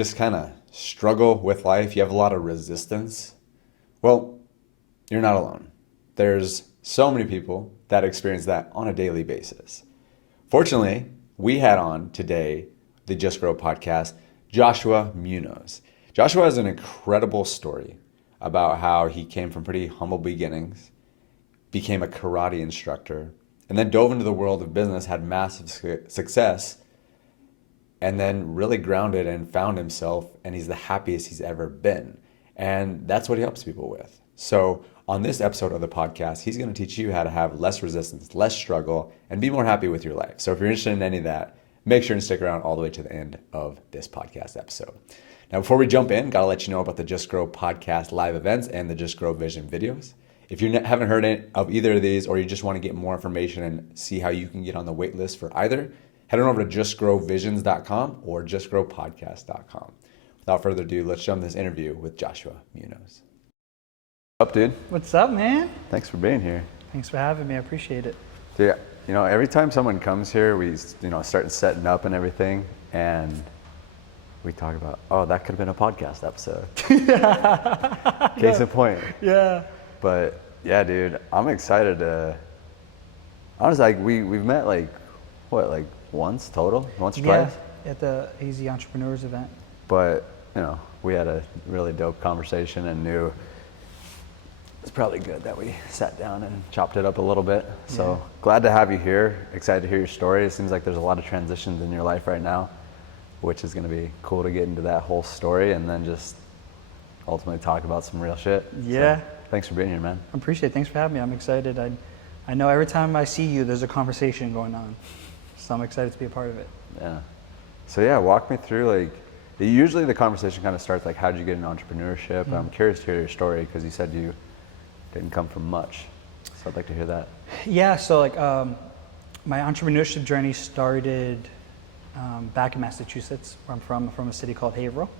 just kind of struggle with life, you have a lot of resistance, well, you're not alone. There's so many people that experience that on a daily basis. Fortunately, we had on today, the Just Grow podcast, Joshua Munoz. Joshua has an incredible story about how he came from pretty humble beginnings, became a karate instructor, and then dove into the world of business, had massive success, and then really grounded and found himself, and he's the happiest he's ever been. And that's what he helps people with. So on this episode of the podcast, he's going to teach you how to have less resistance, less struggle, and be more happy with your life. So if you're interested in any of that, make sure and stick around all the way to the end of this podcast episode. Now, before we jump in, got to let you know about the Just Grow podcast live events and the Just Grow Vision videos. If you haven't heard of either of these, or you just want to get more information and see how you can get on the wait list for either, head on over to justgrowvisions.com or justgrowpodcast.com. Without further ado, let's jump into this interview with Joshua Munoz. What's up, dude? What's up, man? Thanks for being here. Thanks for having me. I appreciate it. Dude, every time someone comes here, we start setting up and everything, and we talk about, oh, that could have been a podcast episode. Case in point. Yeah. But yeah, dude, I'm excited to. Honestly, we've met once total, once or twice. Yeah, at the AZ Entrepreneurs event. But we had a really dope conversation and knew it's probably good that we sat down and chopped it up a little bit. So glad to have you here. Excited to hear your story. It seems like there's a lot of transitions in your life right now, which is going to be cool to get into that whole story and then just ultimately talk about some real shit. Yeah. So, thanks for being here, man. I appreciate it. Thanks for having me. I'm excited. I know every time I see you, there's a conversation going on. So I'm excited to be a part of it. Yeah. So yeah, walk me through usually the conversation kind of starts like, how'd you get into entrepreneurship? Mm-hmm. I'm curious to hear your story because you said you didn't come from much. So I'd like to hear that. Yeah, so my entrepreneurship journey started back in Massachusetts, where I'm from. I'm from a city called Haverhill.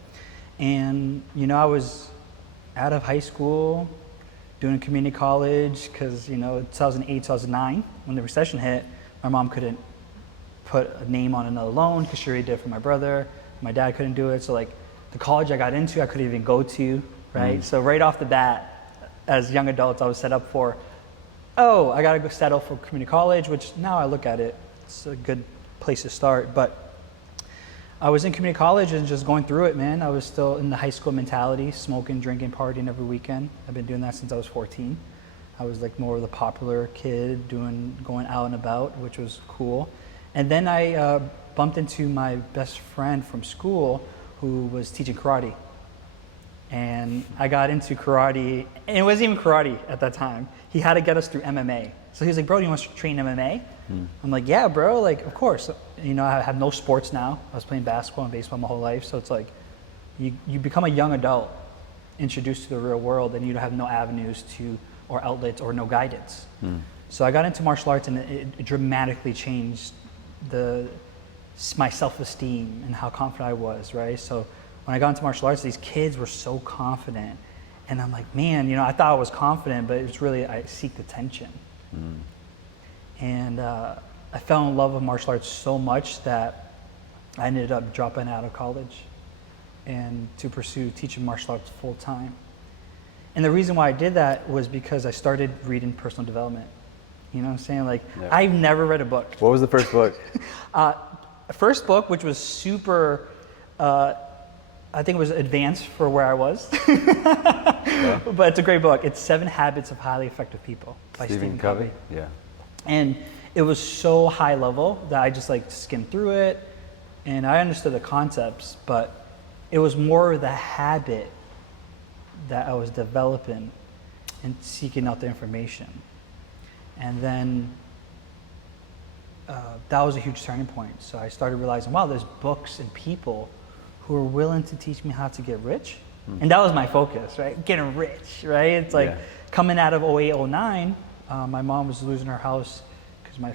And, I was out of high school, doing community college, because, 2008, 2009, when the recession hit, my mom couldn't put a name on another loan because she already did it for my brother. My dad couldn't do it. So the college I got into, I couldn't even go to, right? Mm. So right off the bat, as young adults, I was set up for, I got to go settle for community college, which now I look at it, it's a good place to start. But I was in community college and just going through it, man. I was still in the high school mentality, smoking, drinking, partying every weekend. I've been doing that since I was 14. I was more of the popular kid, going out and about, which was cool. And then I bumped into my best friend from school who was teaching karate. And I got into karate, and it wasn't even karate at that time. He had to get us through MMA. So he was like, bro, do you want to train MMA? I'm like, yeah, bro, of course. I have no sports now. I was playing basketball and baseball my whole life. So it's you become a young adult, introduced to the real world, and you have no avenues or outlets or no guidance. So I got into martial arts, and it dramatically changed my self-esteem and how confident I was, right? So when I got into martial arts, these kids were so confident. And I'm like, man, I thought I was confident, but it was really, I seeked attention. And I fell in love with martial arts so much that I ended up dropping out of college and to pursue teaching martial arts full time. And the reason why I did that was because I started reading personal development. You know what I'm saying? I've never read a book. What was the first book? First book, which was super, I think it was advanced for where I was. Yeah. But it's a great book. It's 7 Habits of Highly Effective People by Stephen Covey. Yeah. And it was so high level that I just skimmed through it, and I understood the concepts, but it was more the habit that I was developing and seeking out the information. And then that was a huge turning point. So I started realizing, wow, there's books and people who are willing to teach me how to get rich. And that was my focus, right? Getting rich, right? It's coming out of 08, 09, my mom was losing her house because my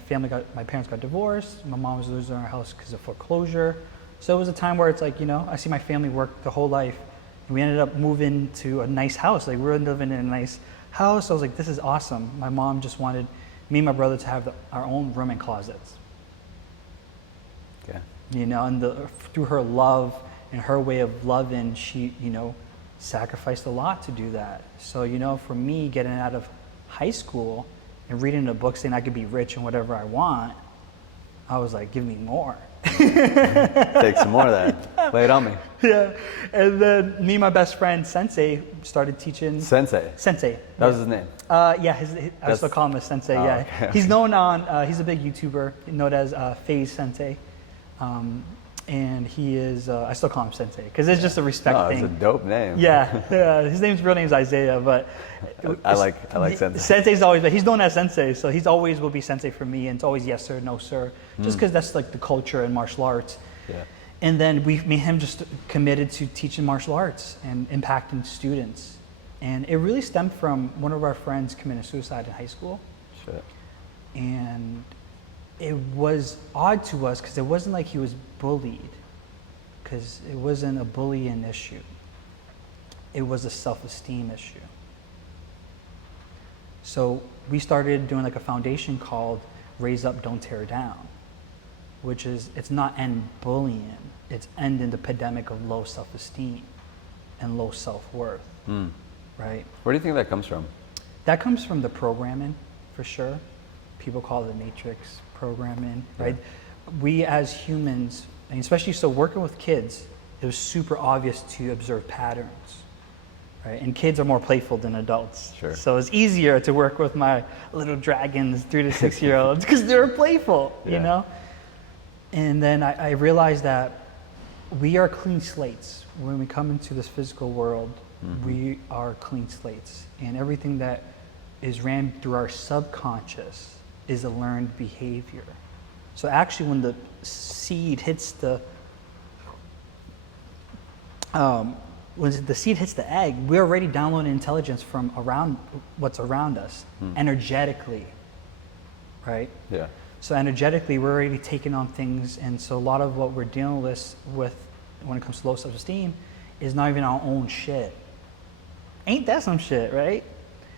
parents got divorced. My mom was losing her house because of foreclosure. So it was a time where it's I see my family work the whole life. And we ended up moving to a nice house. We were living in a nice house. I was like, this is awesome. My mom just wanted me and my brother to have our own room and closets. Okay. And through her love and her way of loving, she, sacrificed a lot to do that. So, for me, getting out of high school and reading a book saying I could be rich and whatever I want, I was like, give me more. Take some more of that. Lay it on me. Yeah. And then me and my best friend, Sensei, started teaching. Sensei? Sensei. That was his name? Yeah, I still call him a Sensei, yeah. Okay. He's known on, he's a big YouTuber, known as Phase Sensei. And he is, I still call him Sensei, because it's just a respect thing. It's a dope name. Yeah, his real name is Isaiah, but I like Sensei. Sensei's always, he's known as Sensei, so he's always will be Sensei for me, and it's always yes sir, no sir, just because that's like the culture in martial arts. Yeah. And then me and him just committed to teaching martial arts and impacting students. And it really stemmed from one of our friends committing suicide in high school. Shit. And it was odd to us because it wasn't like he was bullied, because it wasn't a bullying issue. It was a self-esteem issue. So we started doing like a foundation called Raise Up, Don't Tear Down, which is, it's not end bullying, it's ending the epidemic of low self-esteem and low self-worth, right? Where do you think that comes from? That comes from the programming, for sure. People call it the matrix programming, right? We as humans, and especially so working with kids, it was super obvious to observe patterns, right? And kids are more playful than adults. Sure. So it's easier to work with my little dragons, 3 to 6 year olds, because they're playful, you know? And then I realized that we are clean slates. When we come into this physical world, we are clean slates. And everything that is ran through our subconscious is a learned behavior. So actually when the seed hits the egg, we're already downloading intelligence from around what's around us, energetically, right? Yeah. So energetically, we're already taking on things, and so a lot of what we're dealing with when it comes to low self-esteem is not even our own shit. Ain't that some shit, right?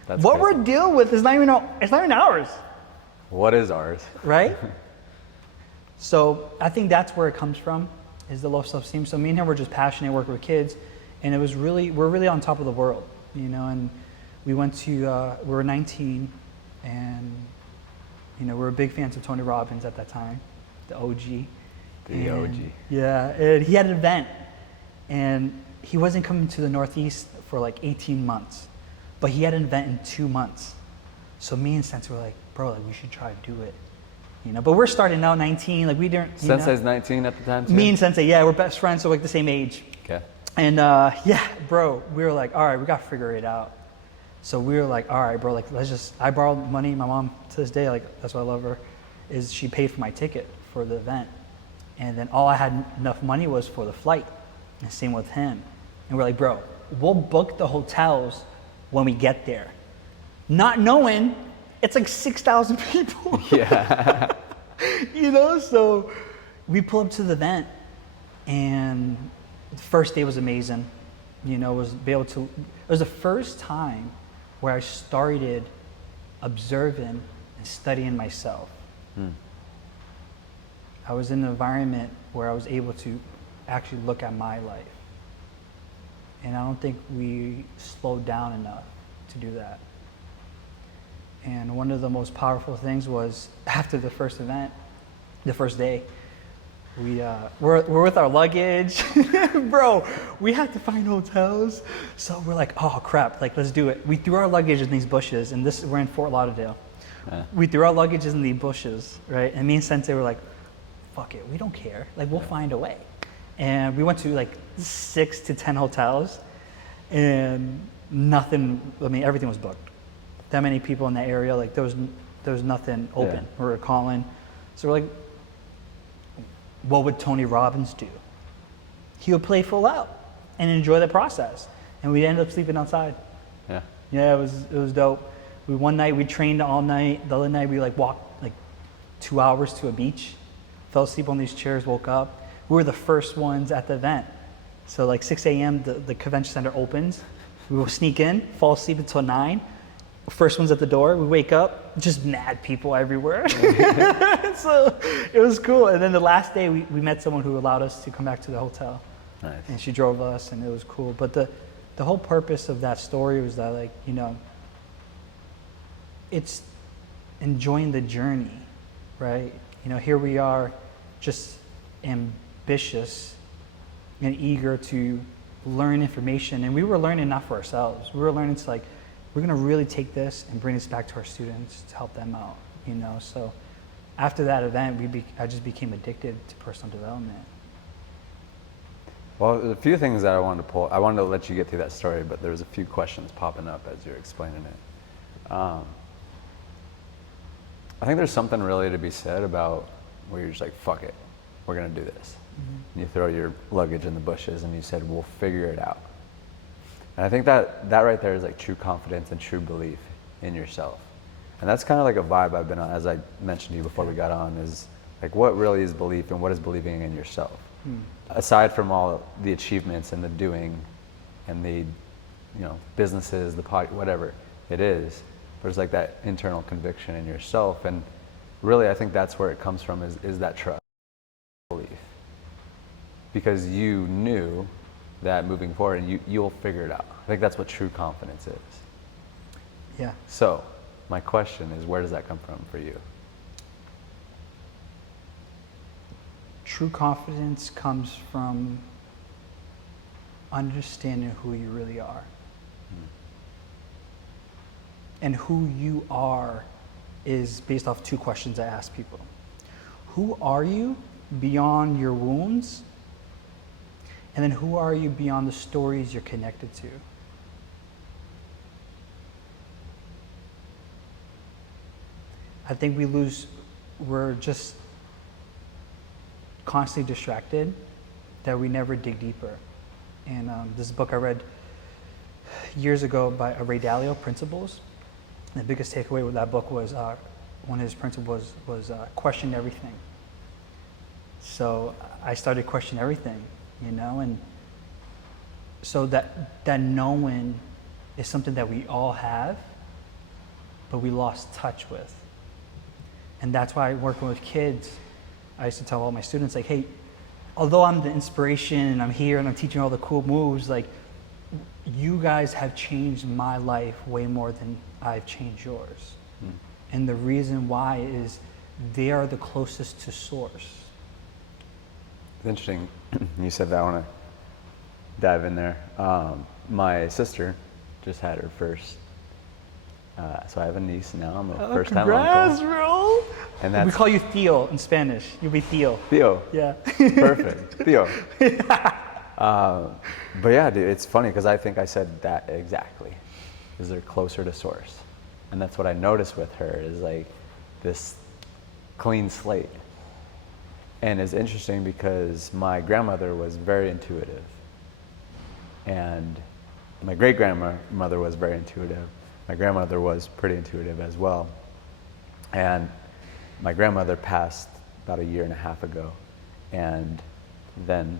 That's what crazy. we're dealing with is not even ours. What is ours? Right? So I think that's where it comes from, is the low self-esteem. So me and him were just passionate working with kids, and it was we're really on top of the world, and we went to, we were 19, and, we were big fans of Tony Robbins at that time, the OG. The OG. Yeah, and he had an event, and he wasn't coming to the Northeast for like 18 months, but he had an event in 2 months. So me and Sensei were like, bro, like we should try to do it. But we're starting now 19, like we didn't. Sensei's 19 at the time too? Me and Sensei, yeah, we're best friends, so like the same age. Okay. And bro, we were like, all right, we got to figure it out. So we were like, all right, bro, like I borrowed money. My mom to this day, like that's why I love her, is she paid for my ticket for the event. And then all I had enough money was for the flight. And same with him. And we're like, bro, we'll book the hotels when we get there. Not knowing it's like 6,000 people. Yeah. So we pull up to the event, and the first day was amazing. It was the first time where I started observing and studying myself. I was in an environment where I was able to actually look at my life. And I don't think we slowed down enough to do that. And one of the most powerful things was after the first event, the first day, we're with our luggage. Bro, we had to find hotels. So we're like, oh crap, like let's do it. We threw our luggage in these bushes, and we're in Fort Lauderdale. We threw our luggage in the bushes, right? And me and Sensei were like, fuck it, we don't care. Like we'll find a way. And we went to like 6 to 10 hotels, and everything was booked. That many people in that area, like there was nothing open. We were calling. So we're like, what would Tony Robbins do? He would play full out and enjoy the process. And we ended up sleeping outside. Yeah. Yeah, it was dope. One night we trained all night. The other night we walked 2 hours to a beach, fell asleep on these chairs, woke up. We were the first ones at the event. So 6 a.m. the convention center opens. We will sneak in, fall asleep until 9. First ones at the door. We wake up, just mad people everywhere. So it was cool. And then the last day we met someone who allowed us to come back to the hotel. Nice. And she drove us, and it was cool. But the whole purpose of that story was that, like, you know, it's enjoying the journey, right? You know, here we are, just ambitious and eager to learn information. And we were learning not for ourselves. We were learning to, like, we're going to really take this and bring this back to our students to help them out, you know? So after that event, I just became addicted to personal development. Well, there's a few things that I wanted to pull. I wanted to let you get through that story, but there was a few questions popping up as you were explaining it. I think there's something really to be said about where you're just like, fuck it, we're going to do this. Mm-hmm. And you throw your luggage in the bushes and you said, we'll figure it out. And I think that right there is like true confidence and true belief in yourself. And that's kind of like a vibe I've been on, as I mentioned to you before we got on, is like, what really is belief and what is believing in yourself? Aside from all the achievements and the doing and the, you know, businesses, the pod, whatever it is, there's like that internal conviction in yourself. And really, I think that's where it comes from, is that trust, belief. Because you knew that moving forward, and you'll figure it out. I think that's what true confidence is. Yeah. So my question is, where does that come from for you? True confidence comes from understanding who you really are. And who you are is based off two questions I ask people. Who are you beyond your wounds? And then who are you beyond the stories you're connected to? I think we're just constantly distracted that we never dig deeper. And this book I read years ago by Ray Dalio, Principles. And the biggest takeaway with that book was one of his principles was question everything. So I started questioning everything, you know, and so that knowing is something that we all have, but we lost touch with. And that's why working with kids, I used to tell all my students, like, hey, although I'm the inspiration and I'm here and I'm teaching all the cool moves, like, you guys have changed my life way more than I've changed yours. And the reason why is they are the closest to source. It's interesting you said that. I want to dive in there. My sister just had her first, so I have a niece now. I'm a first-time uncle. Bro. And that's, we call you Theo in Spanish. You'll be Theo. Theo. Yeah. Perfect. Theo. But yeah, dude, it's funny because I think I said that exactly. Is they're closer to source. And that's what I noticed with her, is like this clean slate. And it's interesting because my grandmother was very intuitive. And my great-grandmother was very intuitive. My grandmother was pretty intuitive as well. And my grandmother passed about 1.5 years ago. And then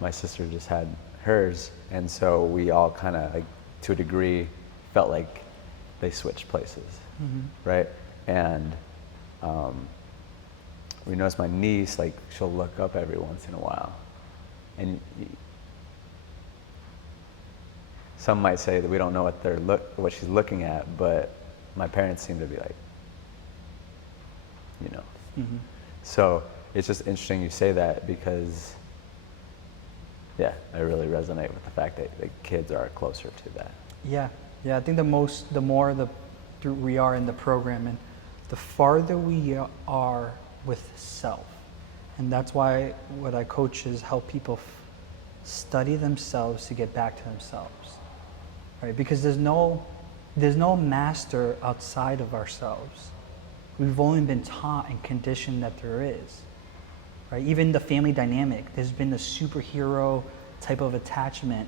my sister just had hers. And so we all kind of, like, to a degree, felt like they switched places, right? And we noticed my niece, like, she'll look up every once in a while. And some might say that we don't know what she's looking at, but my parents seem to be like, you know. So it's just interesting you say that, because yeah, I really resonate with the fact that the kids are closer to that. Yeah, I think the more we are in the program, and the farther we are with self. And that's why what I coach is help people study themselves to get back to themselves, right? Because there's no master outside of ourselves. We've only been taught and conditioned that there is, right? Even the family dynamic, there's been the superhero type of attachment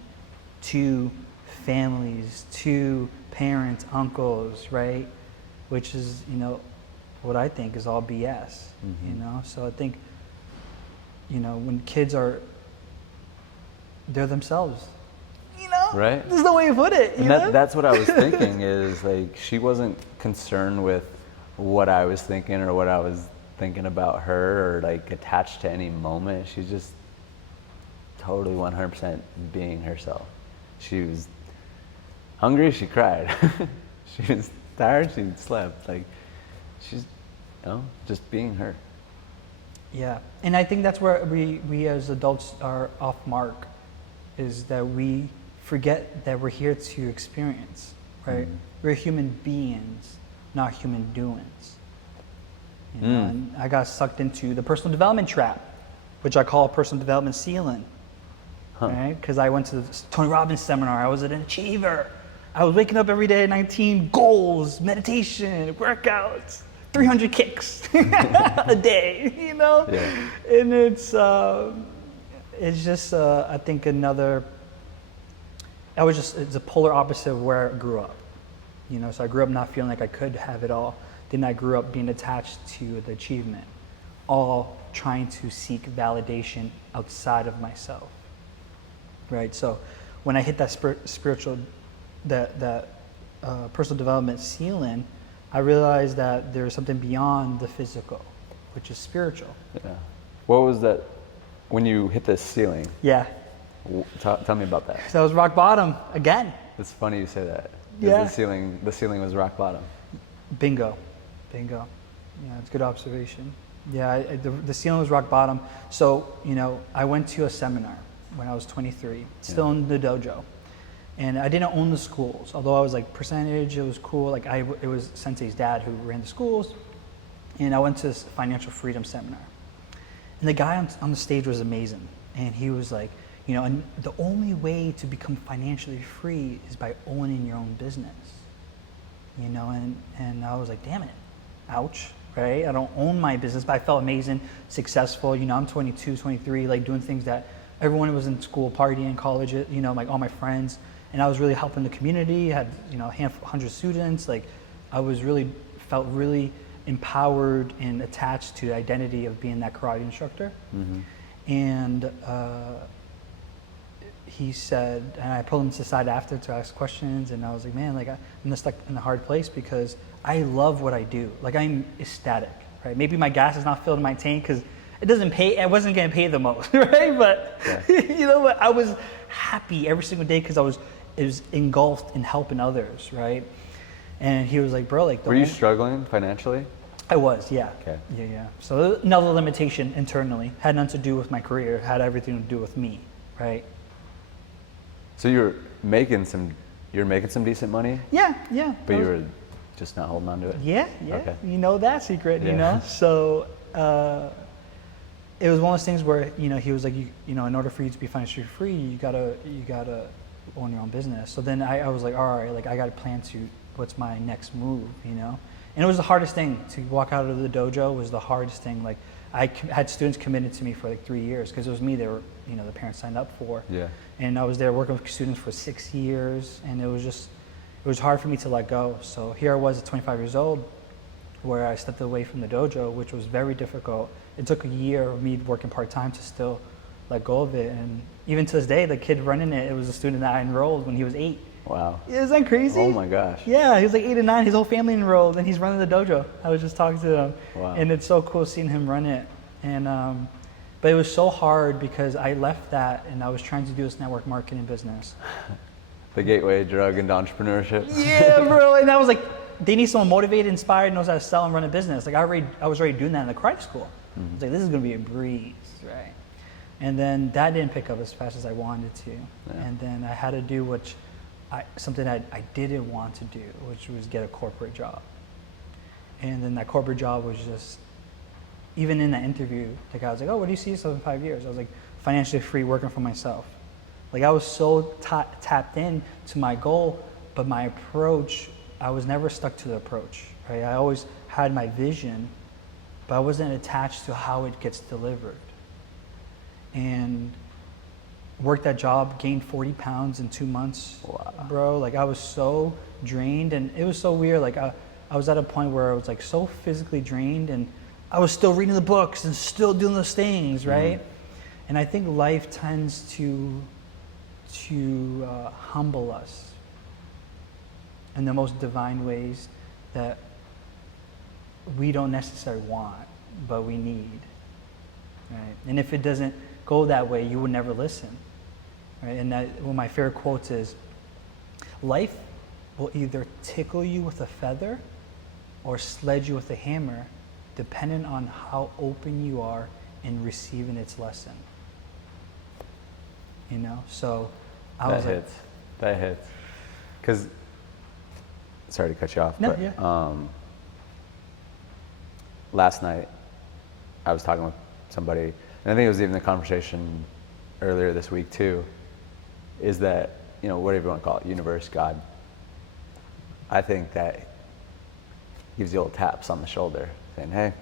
to families, to parents, uncles, right? Which is, you know, what I think is all BS, you know? So I think, you know, when kids they're themselves, you know? Right. There's no way to put it, and that's what I was thinking, is like, she wasn't concerned with what I was thinking or what I was thinking about her, or like attached to any moment. She's just totally 100% being herself. She was hungry, she cried. She was tired, she slept. Like, she's, just being her. Yeah, and I think that's where we as adults are off mark, is that we forget that we're here to experience, right? We're human beings, not human doings. You know, and I got sucked into the personal development trap, which I call personal development ceiling, right? Because I went to the Tony Robbins seminar. I was an achiever. I was waking up every day at 19, goals, meditation, workouts, 300 kicks a day, you know? Yeah. And it's just, I think it's a polar opposite of where I grew up. You know, so I grew up not feeling like I could have it all. Then I grew up being attached to the achievement, all trying to seek validation outside of myself, right? So when I hit that spiritual, that personal development ceiling, I realized that there's something beyond the physical, which is spiritual. Yeah. What was that when you hit the ceiling? Yeah. Tell me about that. So that was rock bottom again. It's funny you say that. Yeah. The ceiling was rock bottom. Bingo. Yeah, it's a good observation. Yeah, the ceiling was rock bottom. So, you know, I went to a seminar when I was 23, still in the dojo. And I didn't own the schools, although I was like percentage, it was cool. Like it was Sensei's dad who ran the schools. And I went to this financial freedom seminar. And the guy on the stage was amazing. And he was like, you know, and the only way to become financially free is by owning your own business. You know, and I was like, damn it, ouch, right? I don't own my business, but I felt amazing, successful. You know, I'm 22, 23, like doing things that everyone was in school, partying, college, you know, like all my friends. And I was really helping the community, had, you know, 100 students. Like I was felt really empowered and attached to the identity of being that karate instructor. And he said, and I pulled him to the side after to ask questions, and I was like, man, like I'm stuck in a hard place because I love what I do. Like I'm ecstatic, right? Maybe my gas is not filled in my tank because it doesn't pay. I wasn't getting paid the most, right? But you know what? I was happy every single day because it was engulfed in helping others, right? And he was like, bro, like, were you struggling financially? I was, yeah. Okay. Yeah. So another limitation internally had nothing to do with my career, had everything to do with me, right? So you're making some decent money? Yeah. But you were just not holding on to it? Yeah. Okay. You know that secret, you know? So it was one of those things where, you know, he was like, you know, in order for you to be financially free, you gotta own your own business. So then I was like, all right, like I gotta plan what's my next move, you know? And it was the hardest thing to walk out of the dojo was the hardest thing. Like I had students committed to me for like 3 years because it was me they were, you know, the parents signed up for. Yeah. And I was there working with students for 6 years, and it was hard for me to let go. So here I was at 25 years old, where I stepped away from the dojo, which was very difficult. It took a year of me working part-time to still let go of it. And even to this day, the kid running it was a student that I enrolled when he was 8. Wow. Isn't that crazy? Oh my gosh. Yeah, he was like 8 or 9. His whole family enrolled, and he's running the dojo. I was just talking to him. Wow. And it's so cool seeing him run it. And but it was so hard because I left that and I was trying to do this network marketing business. The gateway drug into entrepreneurship. Yeah, bro. And I was like, they need someone motivated, inspired, knows how to sell and run a business. Like I was already doing that in the karate school. I was like, this is going to be a breeze, right? And then that didn't pick up as fast as I wanted to. Yeah. And then I had to do something I didn't want to do, which was get a corporate job. And then that corporate job was just, even in that interview, the guy was like, oh, what do you see yourself in 5 years? I was like, financially free, working for myself. Like I was so tapped in to my goal, but my approach, I was never stuck to the approach, right? I always had my vision, but I wasn't attached to how it gets delivered. And worked that job, gained 40 pounds in 2 months. Wow. Bro. Like I was so drained, and it was so weird. Like I was at a point where I was like so physically drained, and I was still reading the books and still doing those things, right? And I think life tends to humble us in the most divine ways that we don't necessarily want, but we need, right? And if it doesn't go that way, you would never listen. Right? And that, one of my favorite quotes is, life will either tickle you with a feather or sledge you with a hammer, depending on how open you are in receiving its lesson. You know, so I was like, that hits. Because, sorry to cut you off, no, but yeah. Last night I was talking with somebody, and I think it was even the conversation earlier this week too, is that, you know, whatever you want to call it, universe, God, I think that gives you little taps on the shoulder saying, hey,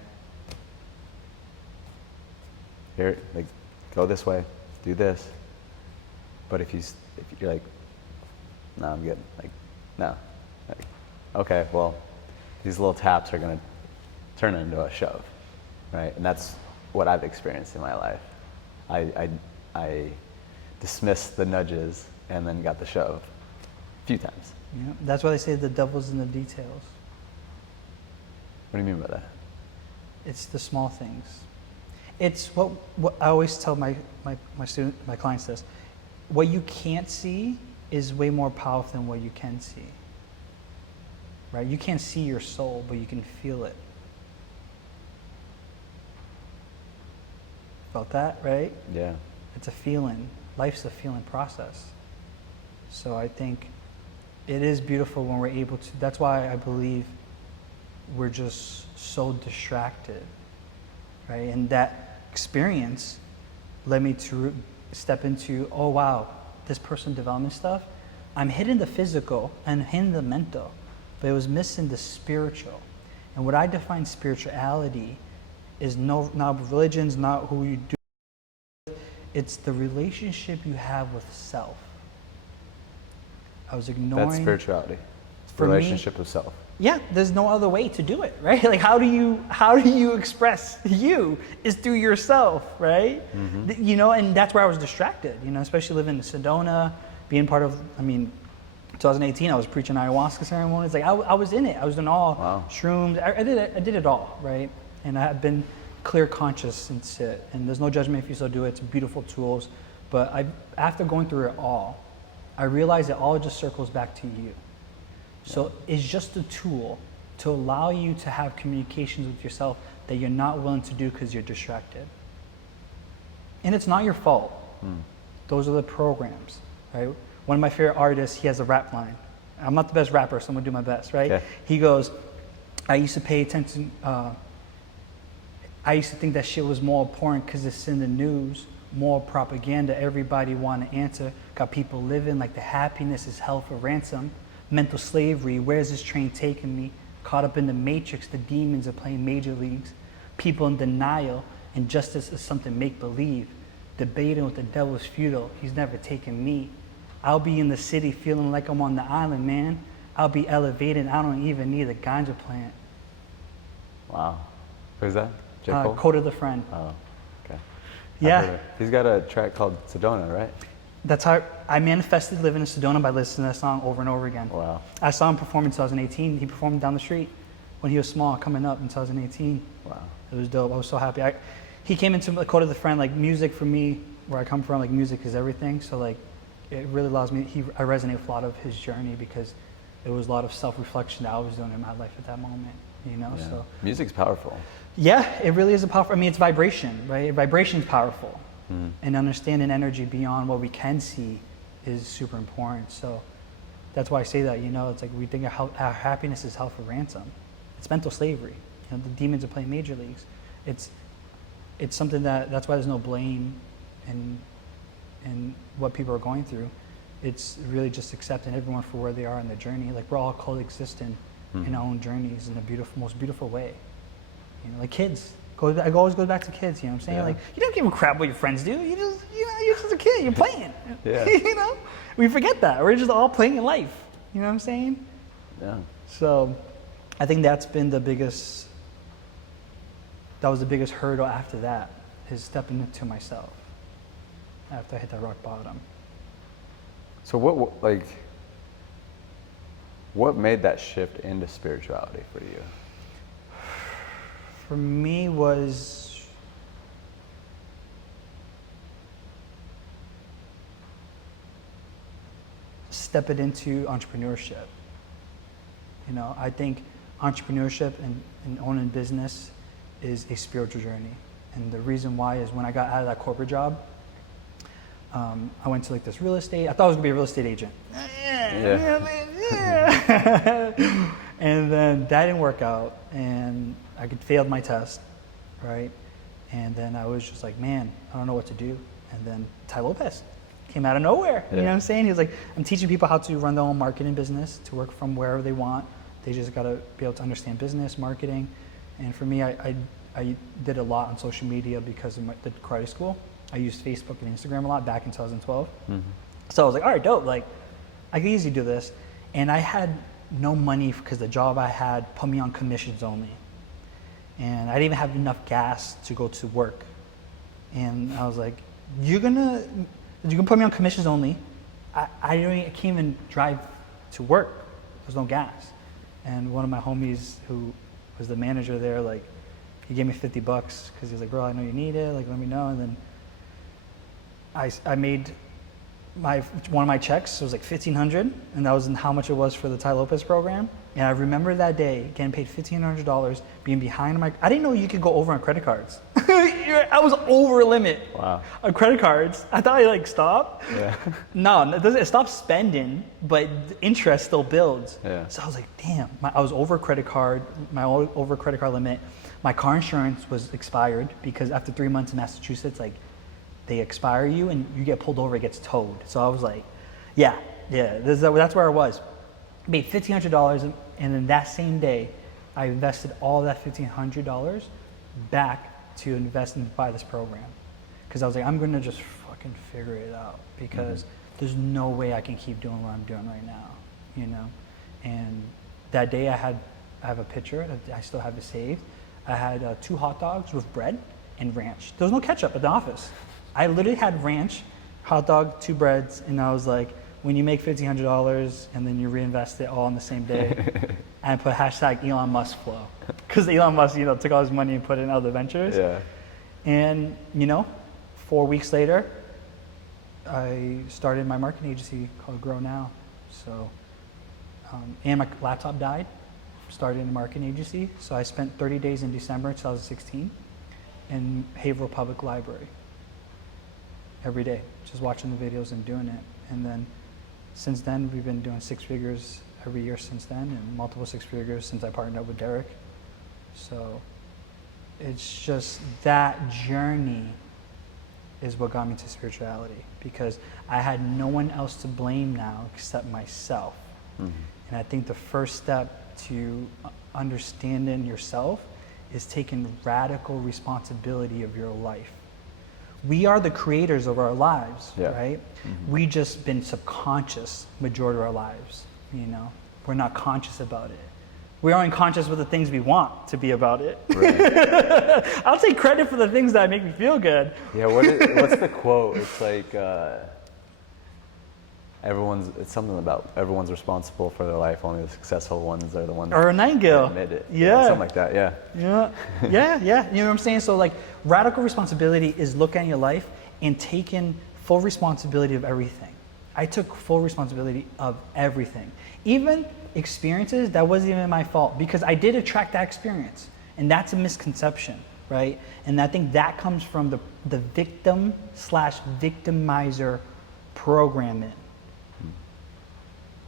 here, like, go this way, do this. But if you're like, no, I'm good, like, no, like, okay, well, these little taps are gonna turn into a shove, right? And that's what I've experienced in my life. I dismissed the nudges and then got the shove a few times. Yeah, that's why they say the devil's in the details. What do you mean by that? It's the small things. It's what I always tell my clients this. What you can't see is way more powerful than what you can see. Right? You can't see your soul, but you can feel it. Felt that, right? Yeah. It's a feeling. Life's a feeling process. So I think it is beautiful when we're able to. That's why I believe we're just so distracted, right? And that experience led me to step into, oh wow, this personal development stuff, I'm hitting the physical and hitting the mental, but it was missing the spiritual. And what I define spirituality is not religion's not who you do, it's the relationship you have with self. I was ignoring. That's spirituality. It's the For me, relationship with self. Yeah, there's no other way to do it, right? Like, how do you express you is through yourself, right? Mm-hmm. You know, and that's where I was distracted, you know, especially living in Sedona, being part of, 2018, I was preaching ayahuasca ceremonies. Like, I was in it. I was doing all shrooms. I did it all, right? And I have been clear conscious since it. And there's no judgment if you still do it. It's beautiful tools. But after going through it all, I realized it all just circles back to you. So it's just a tool to allow you to have communications with yourself that you're not willing to do because you're distracted. And it's not your fault. Those are the programs, right? One of my favorite artists, he has a rap line. I'm not the best rapper, so I'm gonna do my best, right? Okay. He goes, I used to pay attention, I used to think that shit was more important because it's in the news, more propaganda, everybody want to answer, got people living like the happiness is held for ransom. Mental slavery, where's this train taking me? Caught up in the matrix, the demons are playing major leagues. People in denial, and justice is something make-believe. Debating with the devil's futile, he's never taken me. I'll be in the city feeling like I'm on the island, man. I'll be elevated, I don't even need a ganja plant. Wow. Who's that? J. Cole? Quote of the Friend. Oh, okay. Yeah. He's got a track called Sedona, right? That's how I manifested living in Sedona by listening to that song over and over again. Wow. I saw him perform in 2018. He performed down the street when he was small, coming up in 2018. Wow. It was dope. I was so happy. He came into the Quote of the Friend, like music for me, where I come from, like music is everything. So like, it really allows me, I resonate with a lot of his journey because it was a lot of self-reflection that I was doing in my life at that moment, you know? Yeah. So music's powerful. Yeah, it really is a powerful, it's vibration, right? Vibration's powerful. And understanding energy beyond what we can see is super important. So that's why I say that, you know, it's like we think our happiness is held for ransom. It's mental slavery. You know, the demons are playing major leagues. It's something that's why there's no blame in what people are going through. It's really just accepting everyone for where they are in their journey. Like, we're all coexisting in our own journeys in the most beautiful way. You know, like kids. It always goes back to kids, you know what I'm saying? Yeah. Like, you don't give a crap what your friends do. You're just a kid. You're playing. Yeah. You know? We forget that. We're just all playing in life. You know what I'm saying? Yeah. So I think that was the biggest hurdle after that, is stepping into myself after I hit that rock bottom. So what made that shift into spirituality for you? For me was step it into entrepreneurship. You know, I think entrepreneurship and owning business is a spiritual journey. And the reason why is when I got out of that corporate job, I went to like this real estate. I thought I was gonna be a real estate agent. And then that didn't work out, and I failed my test, right? And then I was just like, man, I don't know what to do. And then Ty Lopez came out of nowhere. You know what I'm saying? He was like, I'm teaching people how to run their own marketing business, to work from wherever they want. They just gotta be able to understand business, marketing. And for me, I did a lot on social media because of the karate school. I used Facebook and Instagram a lot back in 2012. So I was like, all right, dope. Like, I could easily do this. And I had no money because the job I had put me on commissions only. And I didn't even have enough gas to go to work. And I was like, you're gonna put me on commissions only? I can't even drive to work. There's no gas. And one of my homies who was the manager there, like, he gave me $50 because he was like, bro, I know you need it, like, let me know. And then I made one of my checks, it was like $1,500, and that was how much it was for the Ty Lopez program. And I remember that day getting paid $1,500, being behind I didn't know you could go over on credit cards. I was over a limit on credit cards. I thought I like stopped. No, it stopped spending, but the interest still builds. So I was like, damn, I was over credit card limit. My car insurance was expired because after 3 months in Massachusetts, like, they expire you and you get pulled over, it gets towed. So I was like, that's where I was. Made $1,500, and then that same day, I invested all that $1,500 back to invest and buy this program. Because I was like, I'm gonna just fucking figure it out because there's no way I can keep doing what I'm doing right now, you know? And that day I have a picture, I still have it saved. I had 2 hot dogs with bread and ranch. There was no ketchup at the office. I literally had ranch, hot dog, 2 breads, and I was like, when you make $1,500 and then you reinvest it all in the same day, and I put hashtag Elon Musk flow. Because Elon Musk, you know, took all his money and put it in other ventures. And, you know, 4 weeks later, I started my marketing agency called Grow Now. So, and my laptop died, started a marketing agency. So I spent 30 days in December 2016 in Haverhill Public Library. Every day, just watching the videos and doing it. And then since then, we've been doing 6 figures every year since then, and multiple 6 figures since I partnered up with Derek. So it's just that journey is what got me to spirituality, because I had no one else to blame now except myself. And I think the first step to understanding yourself is taking radical responsibility of your life. We are the creators of our lives, right? We just been subconscious majority of our lives, you know? We're not conscious about it. We're only conscious with the things we want to be about it. I'll take credit for the things that make me feel good. What's the quote? It's like, it's something about everyone's responsible for their life, only the successful ones are the ones or a Nightingale. That admit it. Something like that, You know what I'm saying? So like, radical responsibility is looking at your life and taking full responsibility of everything. I took full responsibility of everything. Even experiences that wasn't even my fault, because I did attract that experience, and that's a misconception, right? And I think that comes from the victim/victimizer programming.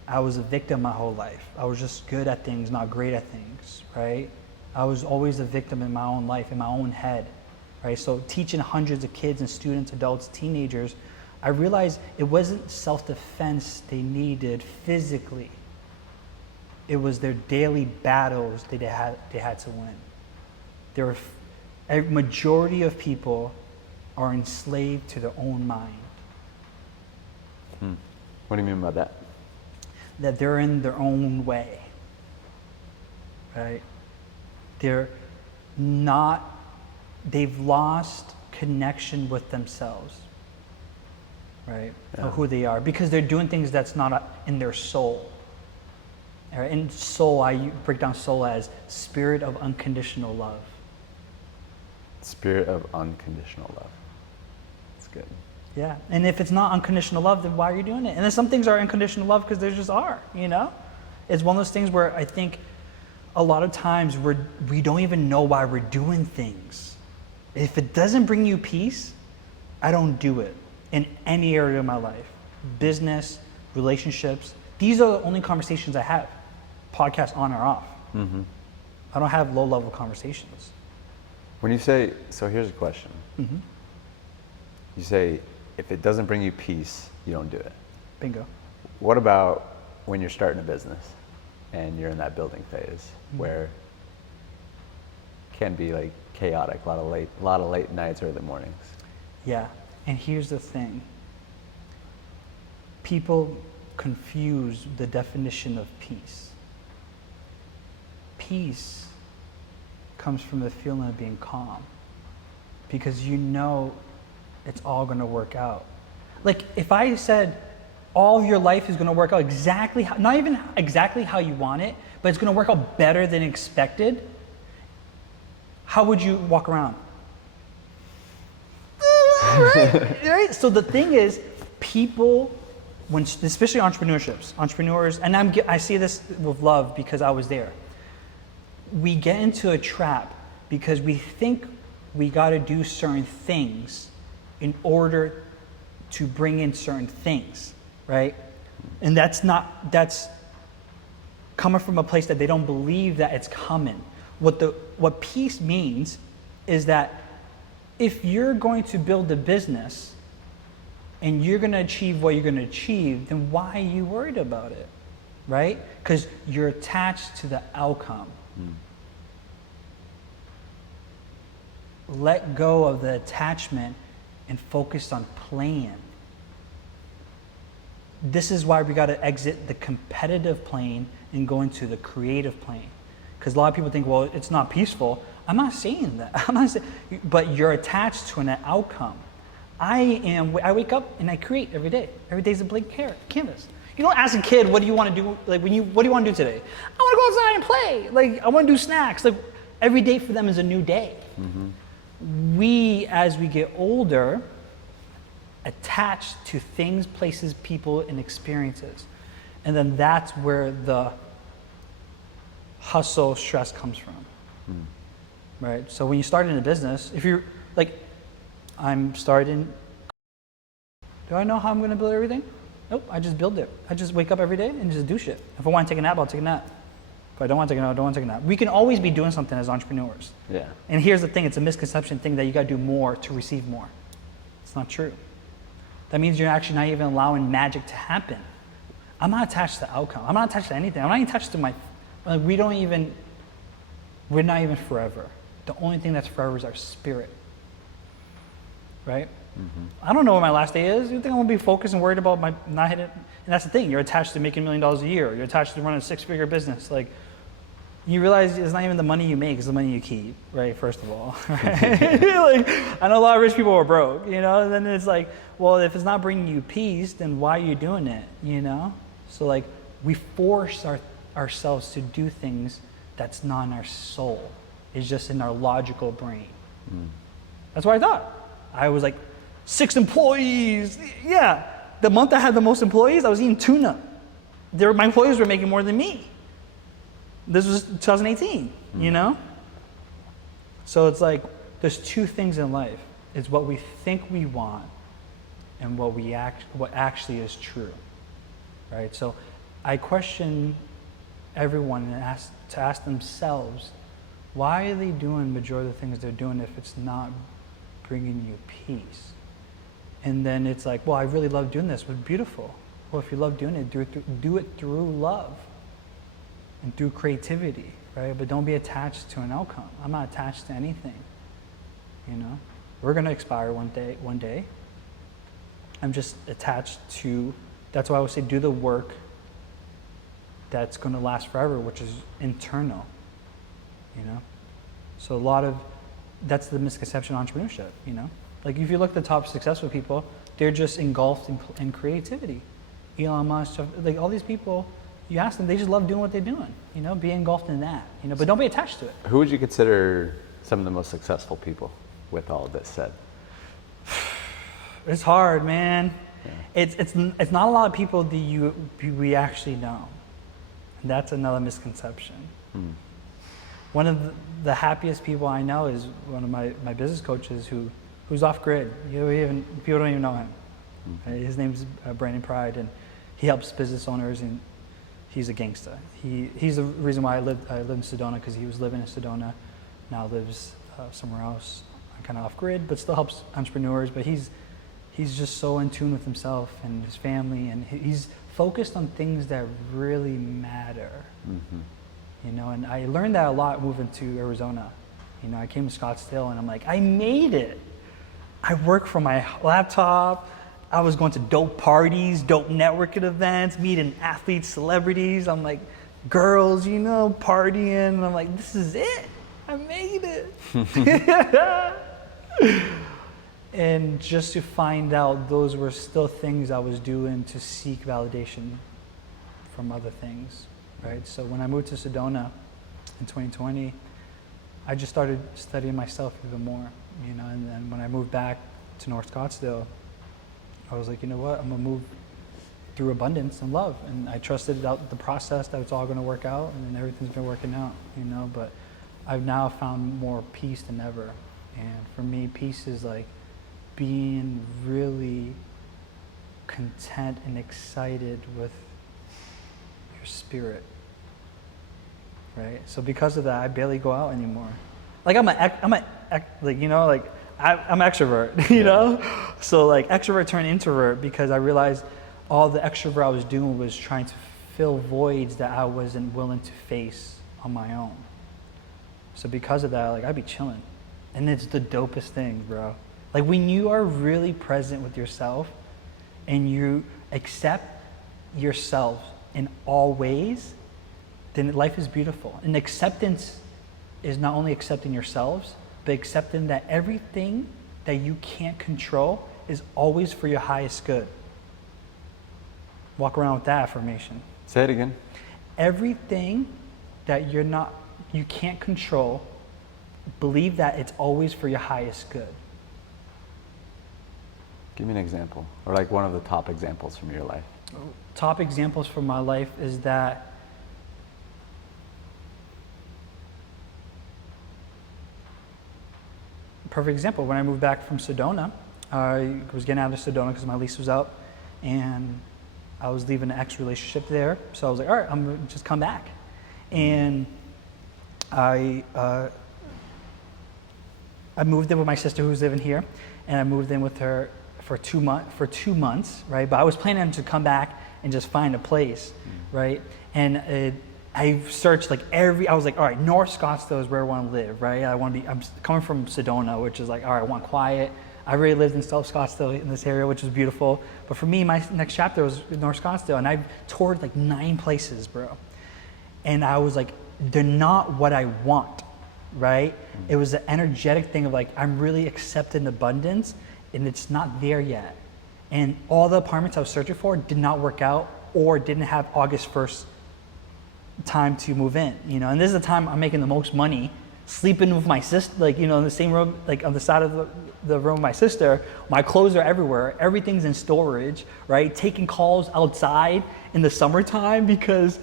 I was a victim my whole life. I was just good at things, not great at things, right? I was always a victim in my own life, in my own head, right? So teaching hundreds of kids and students, adults, teenagers, I realized it wasn't self-defense they needed physically. It was their daily battles they had to win. A majority of people are enslaved to their own mind. What do you mean by that? That they're in their own way, right? They've lost connection with themselves, right? Of who they are, because they're doing things that's not in their soul. Right? In soul, I break down soul as spirit of unconditional love. Spirit of unconditional love. That's good. Yeah, and if it's not unconditional love, then why are you doing it? And then some things are unconditional love because they just are, you know? It's one of those things where I think a lot of times we don't even know why we're doing things. If it doesn't bring you peace, I don't do it in any area of my life. Business, relationships, these are the only conversations I have. Podcast on or off. Mm-hmm. I don't have low-level conversations. When you say, so here's a question. Mm-hmm. You say, if it doesn't bring you peace, you don't do it. Bingo. What about when you're starting a business and you're in that building phase Mm-hmm. where it can be like chaotic, a lot of late nights, early mornings? Yeah, and here's the thing. People confuse the definition of peace. Peace comes from the feeling of being calm because you know it's all going to work out. Like if I said all of your life is going to work out exactly how, not even exactly how you want it, but it's going to work out better than expected, how would you walk around? Right? So the thing is, people, when especially entrepreneurs, and I see this with love because I was there. We get into a trap because we think we got to do certain things in order to bring in certain things, right? And that's coming from a place that they don't believe that it's coming. What peace means is that if you're going to build a business and you're going to achieve what you're going to achieve, then why are you worried about it, right? Because you're attached to the outcome. Let go of the attachment and focus on playing. This is why we got to exit the competitive plane and go into the creative plane. Because a lot of people think, well, it's not peaceful. I'm not saying that. But you're attached to an outcome. I wake up and I create every day. Every day's a blank canvas. You don't ask a kid, what do you want to do? Like what do you want to do today? I want to go outside and play. Like I want to do snacks. Like every day for them is a new day. Mm-hmm. We, as we get older, attach to things, places, people, and experiences. And then that's where the hustle stress comes from. Right? So when you start in a business, if you're like, I'm starting, do I know how I'm going to build everything? Nope, I just build it. I just wake up every day and just do shit. If I want to take a nap, I'll take a nap. If I don't want to take a nap, I don't want to take a nap. We can always be doing something as entrepreneurs. Yeah. And here's the thing, it's a misconception thing that you got to do more to receive more. It's not true. That means you're actually not even allowing magic to happen. I'm not attached to the outcome. I'm not attached to anything. I'm not even attached to my, like, we're not even forever. The only thing that's forever is our spirit. Right? Mm-hmm. I don't know what my last day is. You think I'm going to be focused and worried about my not hitting? And that's the thing. You're attached to making $1 million a year. You're attached to running a 6-figure business. Like, you realize it's not even the money you make, it's the money you keep, right? First of all, right? Like, I know a lot of rich people are broke, you know? And then it's like, well, if it's not bringing you peace, then why are you doing it, you know? So like, we force ourselves to do things that's not in our soul. It's just in our logical brain. That's what I thought. I was like, 6 employees. Yeah. The month I had the most employees, I was eating tuna. My employees were making more than me. This was 2018, you know? So it's like, there's 2 things in life. It's what we think we want and what actually is true, right? So I question everyone and ask themselves, why are they doing majority of the things they're doing if it's not bringing you peace? And then it's like, well, I really love doing this. Well, beautiful. Well, if you love doing it, do it through love and through creativity, right? But don't be attached to an outcome. I'm not attached to anything, you know? We're going to expire one day. I'm just attached to, that's why I would say do the work that's going to last forever, which is internal, you know? So that's the misconception of entrepreneurship, you know? Like if you look at the top successful people, they're just engulfed in creativity. Elon Musk, like all these people, you ask them, they just love doing what they're doing, you know? Be engulfed in that, you know? But don't be attached to it. Who would you consider some of the most successful people with all of this said? It's hard, man. Yeah. It's not a lot of people that we actually know. And that's another misconception. One of the happiest people I know is one of my business coaches who's off grid. People don't even know him. His name's Brandon Pride, and he helps business owners, and he's a gangster. He's the reason why I live in Sedona, because he was living in Sedona, now lives somewhere else, kind of off grid, but still helps entrepreneurs. But he's just so in tune with himself and his family, and he's focused on things that really matter. You know, and I learned that a lot moving to Arizona. You know, I came to Scottsdale, and I'm like, I made it. I work from my laptop. I was going to dope parties, dope networking events, meeting athletes, celebrities. I'm like, girls, you know, partying. And I'm like, this is it. I made it. And just to find out those were still things I was doing to seek validation from other things, right? So when I moved to Sedona in 2020, I just started studying myself even more, you know, and then when I moved back to North Scottsdale, I was like, you know what, I'm gonna move through abundance and love. And I trusted out the process that it's all gonna work out, and then everything's been working out, you know, but I've now found more peace than ever. And for me, peace is like being really content and excited with your spirit, right? So because of that, I barely go out anymore. Like I'm an extrovert, you know? So like extrovert turned introvert because I realized all the extrovert I was doing was trying to fill voids that I wasn't willing to face on my own. So because of that, like I'd be chilling. And it's the dopest thing, bro. Like when you are really present with yourself and you accept yourself in all ways, then life is beautiful. And acceptance is not only accepting yourselves, but accepting that everything that you can't control is always for your highest good. Walk around with that affirmation. Say it again. Everything that you can't control, believe that it's always for your highest good. Give me an example, or like one of the top examples from your life. Top examples from my life is that perfect example, when I moved back from Sedona, I was getting out of Sedona because my lease was up, and I was leaving an ex-relationship there. So I was like, all right, I'm gonna just come back. And I moved in with my sister who was living here, and I moved in with her for 2 months, right? But I was planning to come back and just find a place, right? And I searched I was like, all right, North Scottsdale is where I want to live, right? I'm coming from Sedona, which is like, all right, I want quiet. I already lived in South Scottsdale in this area, which was beautiful. But for me, my next chapter was North Scottsdale, and I toured like 9 places, bro. And I was like, they're not what I want, right? It was an energetic thing of like, I'm really accepting abundance, and it's not there yet. And all the apartments I was searching for did not work out or didn't have August 1st time to move in, you know? And this is the time I'm making the most money, sleeping with my sister, like, you know, in the same room, like on the side of the room with my sister. My clothes are everywhere. Everything's in storage, right? Taking calls outside in the summertime because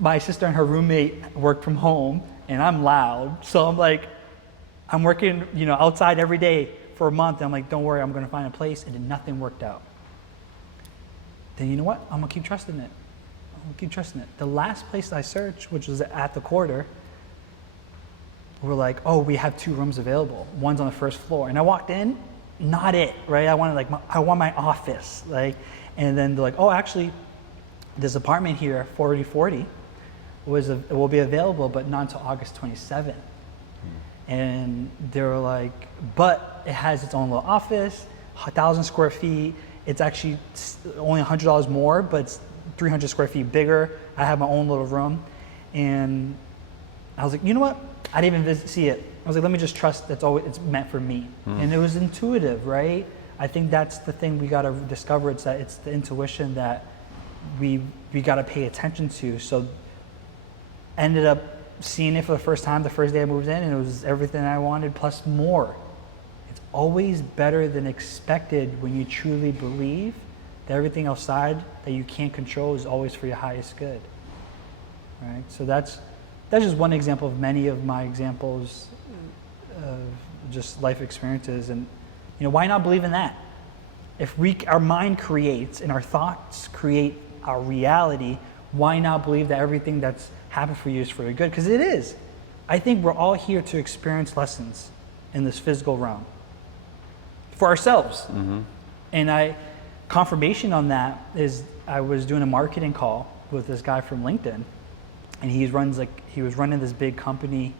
my sister and her roommate work from home and I'm loud. So I'm like, I'm working, you know, outside every day for a month. And I'm like, don't worry, I'm gonna find a place. And then nothing worked out. Then you know what? I'm gonna keep trusting it. The last place I searched, which was at the quarter, we're like, oh, we have 2 rooms available. One's on the first floor. And I walked in, not it, right? I want my office, like, and then they're like, oh, actually, this apartment here, 4040, will be available, but not until August 27th. And they were like, but it has its own little office, 1,000 square feet. It's actually only $100 more, but it's 300 square feet bigger. I have my own little room. And I was like, you know what? I didn't even see it. I was like, let me just trust it's meant for me. And it was intuitive, right? I think that's the thing we gotta discover. It's the intuition that we gotta pay attention to. So ended up seeing it for the first time the first day I moved in, and it was everything I wanted plus more. It's always better than expected when you truly believe that everything outside that you can't control is always for your highest good. Right? So that's just one example of many of my examples of just life experiences. And why not believe in that? If our mind creates and our thoughts create our reality, why not believe that everything that's happened for you is for your good? Because it is. I think we're all here to experience lessons in this physical realm for ourselves. Mm-hmm. And confirmation on that is I was doing a marketing call with this guy from LinkedIn, and he was running this big company,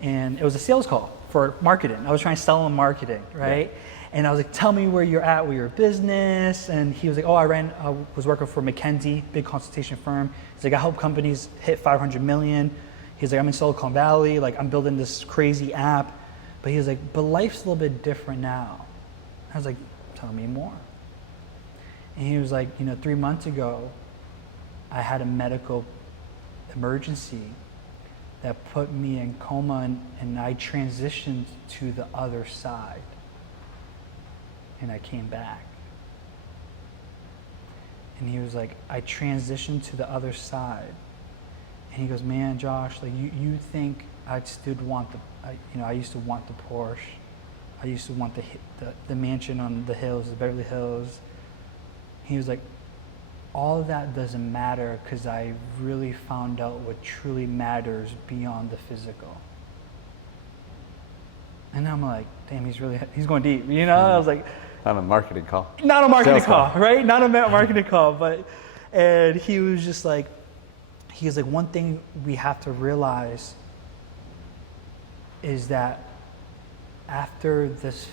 and it was a sales call for marketing. I was trying to sell him marketing, right? Yeah. And I was like, tell me where you're at with your business. And he was like, I was working for McKinsey, big consultation firm. He's like, I help companies hit 500 million. He's like, I'm in Silicon Valley, like I'm building this crazy app. But he was like, but life's a little bit different now. I was like, tell me more. And he was like, 3 months ago, I had a medical emergency that put me in coma, and I transitioned to the other side. And I came back. And he was like, I transitioned to the other side. And he goes, man, Josh, like you think I still want I used to want the Porsche. I used to want the mansion on the hills, the Beverly Hills. He was like, all of that doesn't matter because I really found out what truly matters beyond the physical. And I'm like, damn, he's going deep, I was like, not a marketing call. Not a marketing call, right? Not a marketing call, and he was like, one thing we have to realize is that after this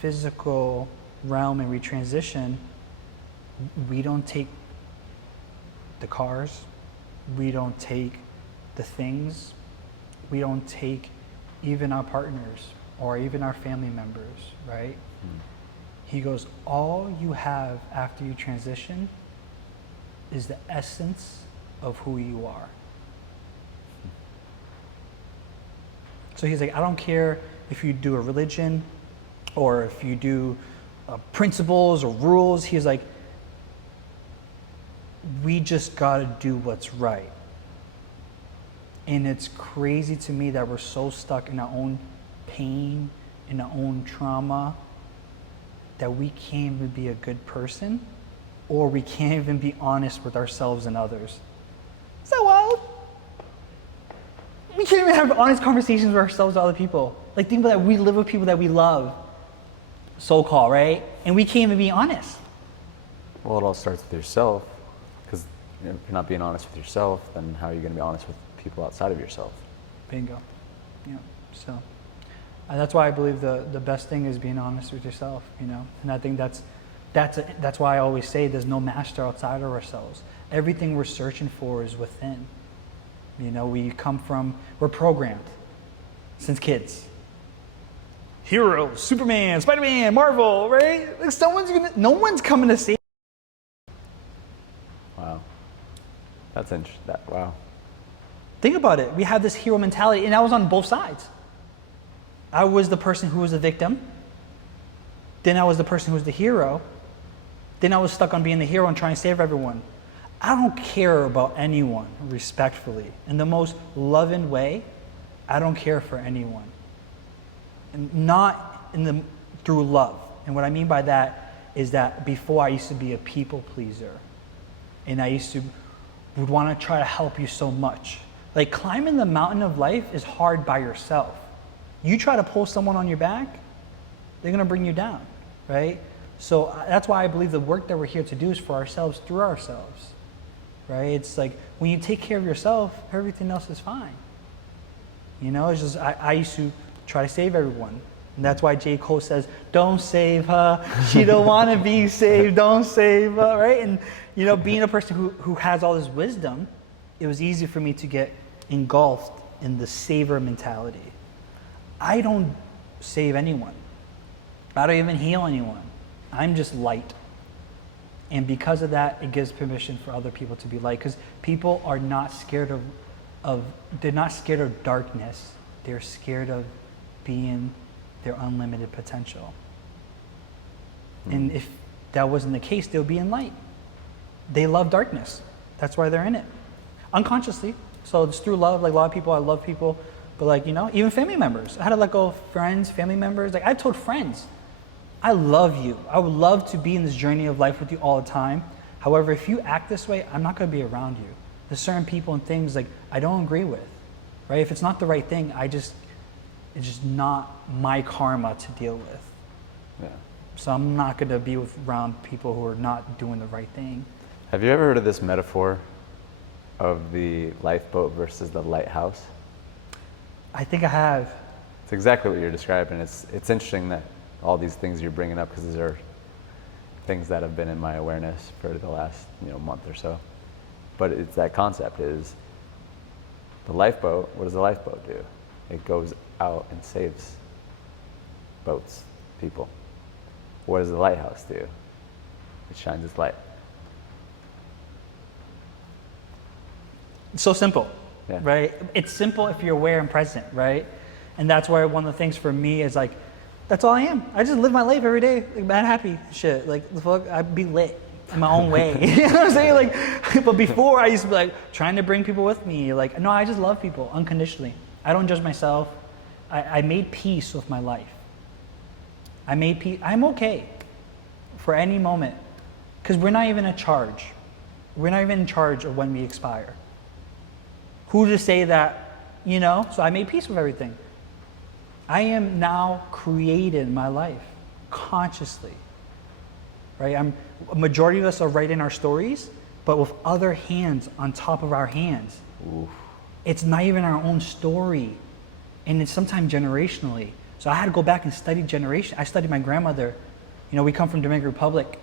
physical realm and we transition, we don't take the cars, we don't take the things, we don't take even our partners or even our family members, right? He goes, all you have after you transition is the essence of who you are. So he's like, I don't care if you do a religion or if you do principles or rules. He's like, we just got to do what's right. And it's crazy to me that we're so stuck in our own pain, in our own trauma, that we can't even be a good person, or we can't even be honest with ourselves and others. So wild. We can't even have honest conversations with ourselves and other people. Like, think about that. We live with people that we love, so-called, right? And we can't even be honest. Well, it all starts with yourself, because if you're not being honest with yourself, then how are you going to be honest with people outside of yourself? Bingo. Yeah. So that's why I believe the best thing is being honest with yourself, And I think that's why I always say there's no master outside of ourselves. Everything we're searching for is within. We're programmed since kids. Heroes, Superman, Spider-Man, Marvel, right? Like no one's coming to save. Wow. That's interesting. Wow. Think about it. We have this hero mentality, and I was on both sides. I was the person who was the victim. Then I was the person who was the hero. Then I was stuck on being the hero and trying to save everyone. I don't care about anyone, respectfully. In the most loving way, I don't care for anyone. And not through love. And what I mean by that is that before I used to be a people pleaser. And I would want to try to help you so much. Like, climbing the mountain of life is hard by yourself. You try to pull someone on your back, they're going to bring you down, right? So that's why I believe the work that we're here to do is for ourselves, through ourselves, right? It's like when you take care of yourself, everything else is fine. It's just, I used to try to save everyone. And that's why J. Cole says, don't save her. She don't want to be saved. Don't save her, right? And, being a person who has all this wisdom, it was easy for me to get engulfed in the saver mentality. I don't save anyone. I don't even heal anyone. I'm just light. And because of that, it gives permission for other people to be light. Because people are not scared they're not scared of darkness. They're scared of being their unlimited potential. And if that wasn't the case, they would be in light. They love darkness. That's why they're in it. Unconsciously. So it's through love. Like a lot of people, I love people. But like, even family members. I had to let go of friends, family members. Like I told friends, I love you. I would love to be in this journey of life with you all the time. However, if you act this way, I'm not going to be around you. There's certain people and things like I don't agree with, right? If it's not the right thing, it's just not my karma to deal with. Yeah. So I'm not going to be around people who are not doing the right thing. Have you ever heard of this metaphor of the lifeboat versus the lighthouse? I think I have. It's exactly what you're describing. It's interesting that all these things you're bringing up, because these are things that have been in my awareness for the last month or so. But it's that concept is the lifeboat. What does the lifeboat do? It goes out and saves boats, people. What does the lighthouse do? It shines its light. It's so simple, Yeah. right? It's simple if you're aware and present, right? And that's why one of the things for me is like, that's all I am. I just live my life every day, like mad happy shit. Like the fuck, I'd be lit in my own way. You know what I'm saying? Like, but before I used to be like trying to bring people with me. Like, no, I just love people unconditionally. I don't judge myself. I made peace with my life. I made peace. I'm okay for any moment because we're not even in charge. We're not even in charge of when we expire. Who to say that, So I made peace with everything. I am now created my life consciously, right? A majority of us are writing our stories, but with other hands on top of our hands. Oof. It's not even our own story, and it's sometimes generationally. So I had to go back and study generation. I studied my grandmother. We come from Dominican Republic.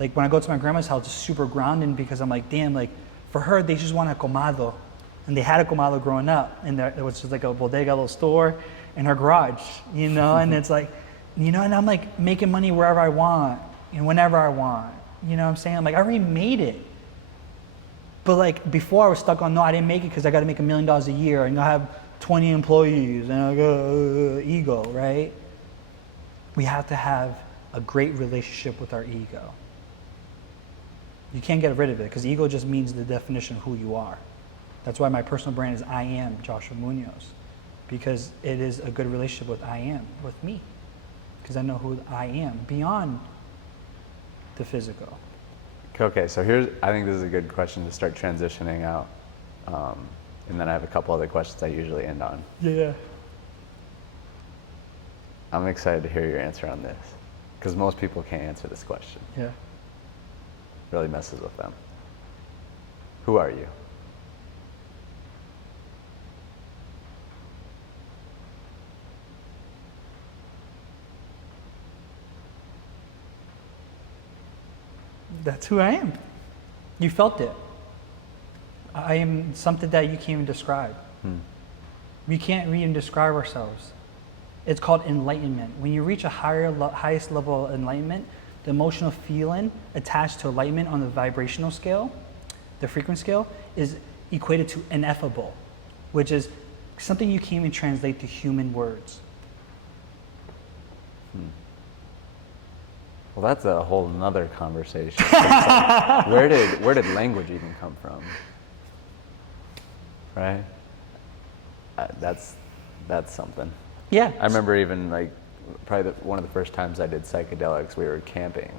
Like when I go to my grandma's house, it's super grounding because I'm like, damn, like for her, they just want a comado. And they had a comado growing up, and there was just like a bodega, little store in her garage, and it's like, and I'm like making money wherever I want and whenever I want, what I'm saying? I'm like, I already made it. But like before I was stuck on, no, I didn't make it because I got to make $1 million a year and I have 20 employees and I go ego, right? We have to have a great relationship with our ego. You can't get rid of it because ego just means the definition of who you are. That's why my personal brand is I am Joshua Munoz, because it is a good relationship with I am, with me, because I know who I am beyond the physical. Okay, so I think this is a good question to start transitioning out. And then I have a couple other questions I usually end on. Yeah. I'm excited to hear your answer on this, because most people can't answer this question. Yeah. It really messes with them. Who are you? That's who I am. You felt it. I am something that you can't even describe. We can't even describe ourselves. It's called enlightenment. When you reach a highest level of enlightenment, the emotional feeling attached to enlightenment on the vibrational scale, the frequency scale, is equated to ineffable, which is something you can't even translate to human words. Well, that's a whole nother conversation. Like, where did language even come from? Right? That's something. Yeah. I remember even like probably one of the first times I did psychedelics, we were camping,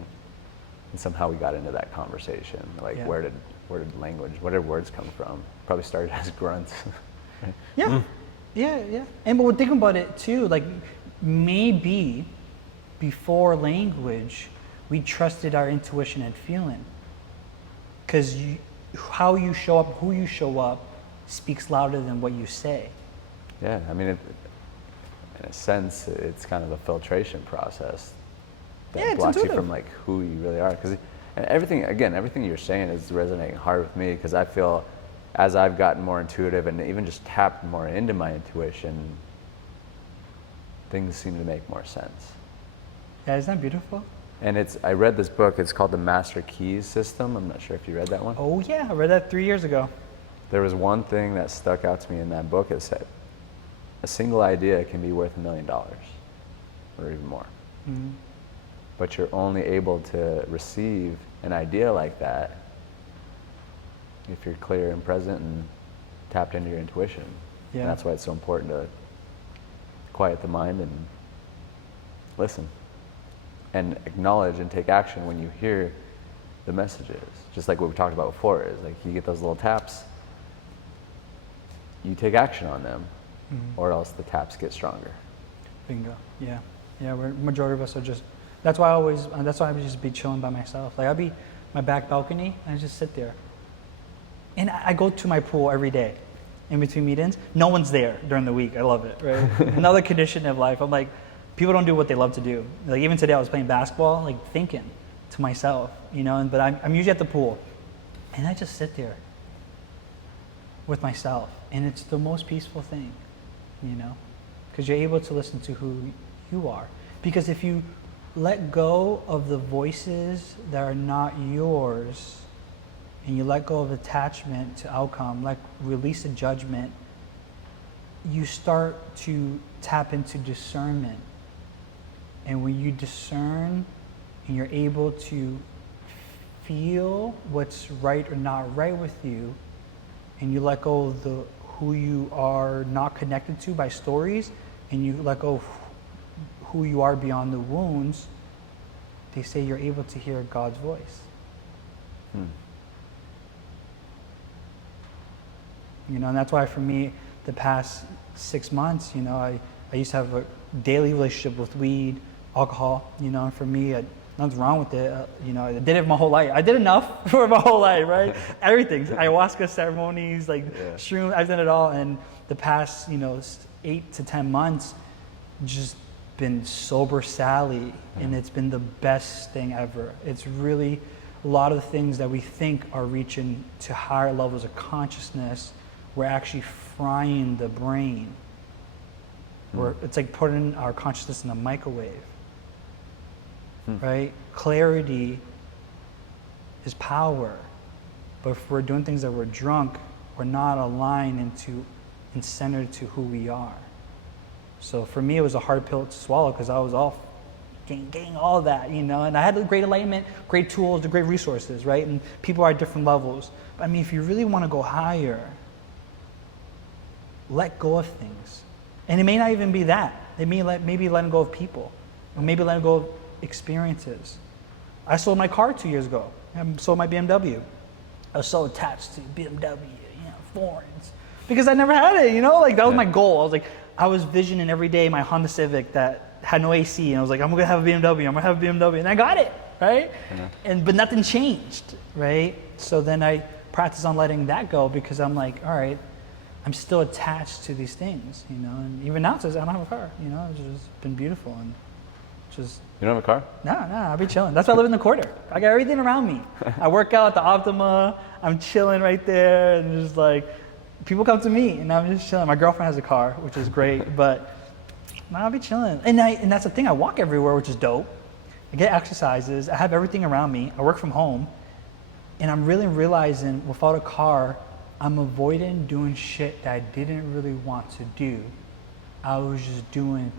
and somehow we got into that conversation. Like, where did where did words come from? Probably started as grunts. Right? Yeah. Yeah. And but think about it too. Like maybe before language, we trusted our intuition and feeling. Because how you show up, who you show up, speaks louder than what you say. Yeah, I mean, in a sense, it's kind of a filtration process that blocks you from like who you really are. Because everything you're saying is resonating hard with me, because I feel as I've gotten more intuitive and even just tapped more into my intuition, things seem to make more sense. Yeah, isn't that beautiful? And I read this book, it's called The Master Keys System. I'm not sure if you read that one. Oh yeah, I read that 3 years ago. There was one thing that stuck out to me in that book. It said, a single idea can be worth $1 million or even more. Mm-hmm. but you're only able to receive an idea like that if you're clear and present and tapped into your intuition. Yeah. And that's why it's so important to quiet the mind and listen and acknowledge and take action when you hear the messages. Just like what we talked about before, is like you get those little taps, you take action on them, or else the taps get stronger. Bingo. Yeah. Yeah. Majority of us are just. That's why I would just be chilling by myself. Like I'd be my back balcony and I just sit there. And I go to my pool every day, in between meetings. No one's there during the week. I love it. Right. Another condition of life. I'm like, people don't do what they love to do. Like even today, I was playing basketball, like thinking to myself, you know. But I'm usually at the pool, and I just sit there with myself, and it's the most peaceful thing, you know, because you're able to listen to who you are. Because if you let go of the voices that are not yours, and you let go of attachment to outcome, like release a judgment, you start to tap into discernment. And when you discern and you're able to feel what's right or not right with you, and you let go of who you are not connected to by stories, and you let go of who you are beyond the wounds, they say you're able to hear God's voice. You know, and that's why for me, the past 6 months, you know, I used to have a daily relationship with weed, alcohol, you know, and for me, nothing's wrong with it. You know, I did it my whole life. I did enough for my whole life, right? Everything, ayahuasca ceremonies, like shrooms, I've done it all. And the past, you know, 8 to 10 months, just been sober Sally, and it's been the best thing ever. It's really a lot of the things that we think are reaching to higher levels of consciousness. We're actually frying the brain. It's like putting our consciousness in a microwave, right? Clarity is power, but if we're doing things that we're drunk, we're not aligned and centered to who we are. So for me, it was a hard pill to swallow because I was all getting all that, you know, and I had great alignment, great tools, great resources, right? And people are at different levels. But I mean, if you really want to go higher, let go of things. And it may not even be that. It may maybe letting go of people, or maybe letting go of experiences. I sold my car 2 years ago. I sold my BMW. I was so attached to BMW, you know, foreigns, because I never had it, you know, like that was my goal. I was visioning every day my Honda Civic that had no AC, and I was like, I'm gonna have a BMW, and I got it, right? But nothing changed, right? So then I practiced on letting that go, because I'm like, all right, I'm still attached to these things, you know, and even now it says I don't have a car, you know, it's just been beautiful, and just. You don't have a car? No, I'll be chilling. That's why I live in the quarter. I got everything around me. I work out at the Optima, I'm chilling right there, and just like, people come to me, and I'm just chilling. My girlfriend has a car, which is great, but I'll be chilling. And that's the thing, I walk everywhere, which is dope. I get exercises, I have everything around me, I work from home, and I'm really realizing without a car, I'm avoiding doing shit that I didn't really want to do. I was just doing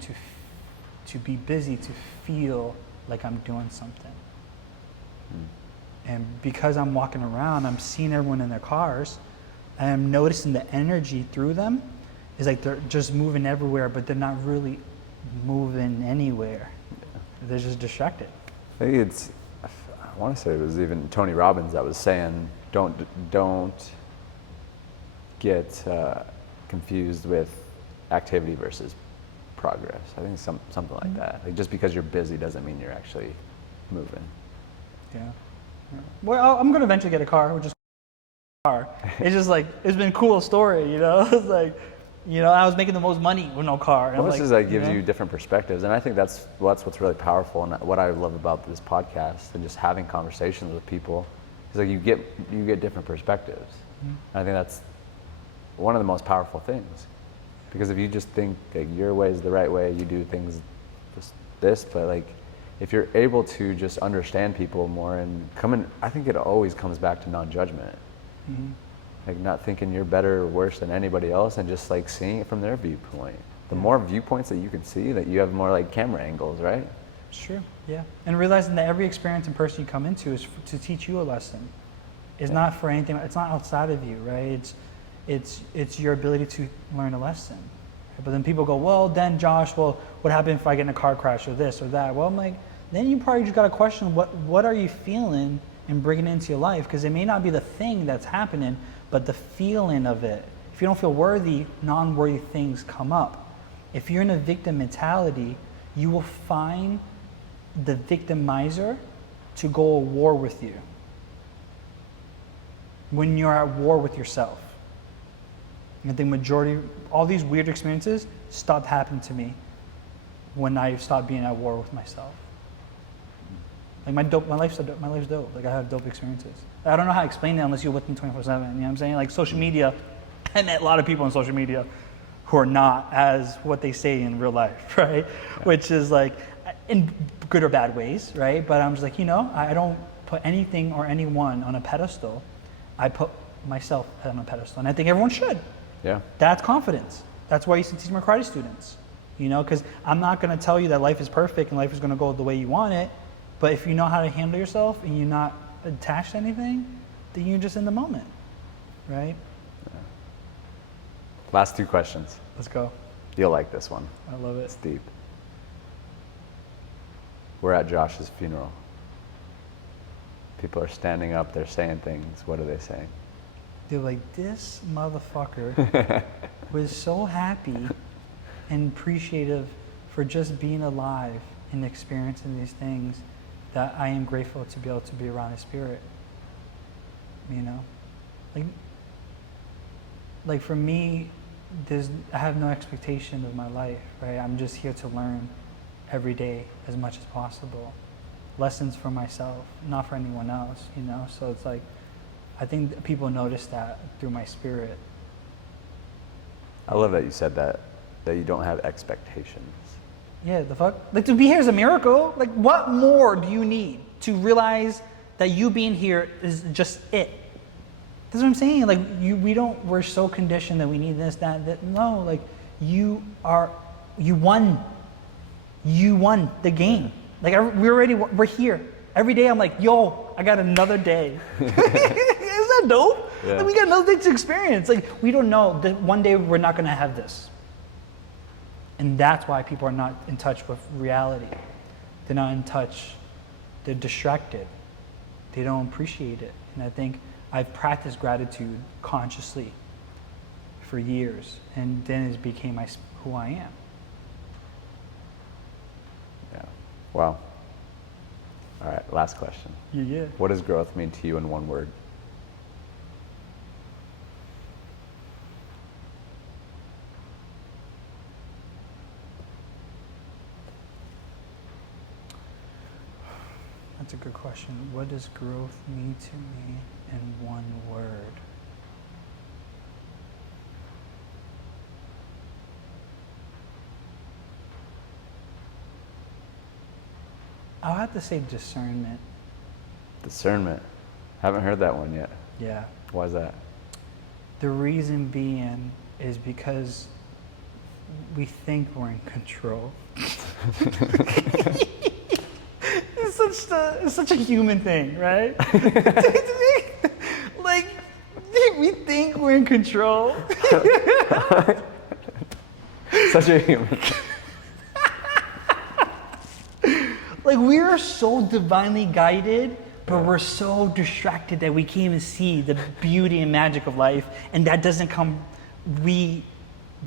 to be busy, to feel like I'm doing something. And because I'm walking around, I'm seeing everyone in their cars, and I'm noticing the energy through them is like they're just moving everywhere, but they're not really moving anywhere. They're just distracted. I think I want to say it was even Tony Robbins that was saying, don't get confused with activity versus progress. I think something like that. Like just because you're busy doesn't mean you're actually moving. Yeah. Well, I'm going to eventually get a car, which is car. It's just like, it's been a cool story, you know? It's like, you know, I was making the most money with no car. Well, this is like gives you different perspectives, and I think that's what's really powerful, and what I love about this podcast and just having conversations with people is like you get different perspectives. I think that's one of the most powerful things, because if you just think like your way is the right way, you do things just this, but like if you're able to just understand people more and I think it always comes back to non-judgment. Like not thinking you're better or worse than anybody else, and just like seeing it from their viewpoint. The more viewpoints that you can see, that you have more like camera angles, right? It's true. Yeah. And realizing that every experience and person you come into is to teach you a lesson. It's not for anything. It's not outside of you, right? It's your ability to learn a lesson. But then people go, well, then Josh, well, what happened if I get in a car crash or this or that? Well, I'm like, then you probably just got to question what are you feeling and bringing it into your life? Because it may not be the thing that's happening, but the feeling of it. If you don't feel worthy, non-worthy things come up. If you're in a victim mentality, you will find the victimizer to go to war with you when you're at war with yourself. I think all these weird experiences stopped happening to me when I stopped being at war with myself. Like my life's dope. Like I have dope experiences. I don't know how to explain it unless you're with me 24/7. You know what I'm saying? Like social media, I met a lot of people on social media who are not as what they say in real life, right? Yeah. Which is like in good or bad ways, right? But I'm just like, I don't put anything or anyone on a pedestal. I put myself on a pedestal, and I think everyone should. Yeah. That's confidence. That's why I used to teach my karate students, because I'm not going to tell you that life is perfect and life is going to go the way you want it. But if you know how to handle yourself and you're not attached to anything, then you're just in the moment, right? Yeah. Last 2 questions. Let's go. You'll like this one. I love it. It's deep. We're at Josh's funeral. People are standing up, they're saying things. What are they saying? They're like, this motherfucker was so happy and appreciative for just being alive and experiencing these things that I am grateful to be able to be around his spirit. Like for me, I have no expectation of my life, right? I'm just here to learn every day as much as possible. Lessons for myself, not for anyone else, So it's like, I think that people notice that through my spirit. I love that you said that you don't have expectations. Yeah, the fuck? Like to be here is a miracle. Like what more do you need to realize that you being here is just it? That's what I'm saying. Like we're so conditioned that we need this, that. No, like you won the game. Like we're here. Every day I'm like, yo, I got another day. Isn't that dope? Yeah. Like we got another day to experience. Like we don't know that one day we're not gonna have this. And that's why people are not in touch with reality. They're not in touch. They're distracted. They don't appreciate it. And I think I've practiced gratitude consciously for years, and then it became who I am. Yeah. Wow. All right, last question. Yeah. What does growth mean to you in one word? That's a good question. What does growth mean to me in one word? I'll have to say discernment. Discernment. Haven't heard that one yet. Yeah. Why is that? The reason being is because we think we're in control. It's such a human thing, right? Like, we think we're in control. Such a human. Like, we are so divinely guided, but we're so distracted that we can't even see the beauty and magic of life. And that doesn't come,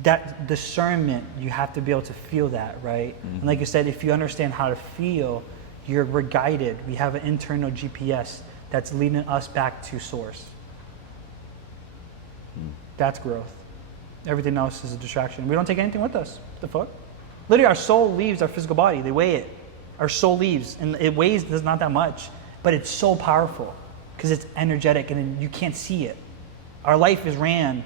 that discernment, you have to be able to feel that, right? Mm-hmm. And like you said, if you understand how to feel, we're guided. We have an internal GPS that's leading us back to source. That's growth. Everything else is a distraction. We don't take anything with us. What the fuck? Literally, our soul leaves our physical body. They weigh it. Our soul leaves, and it weighs not that much, but it's so powerful because it's energetic and you can't see it. Our life is ran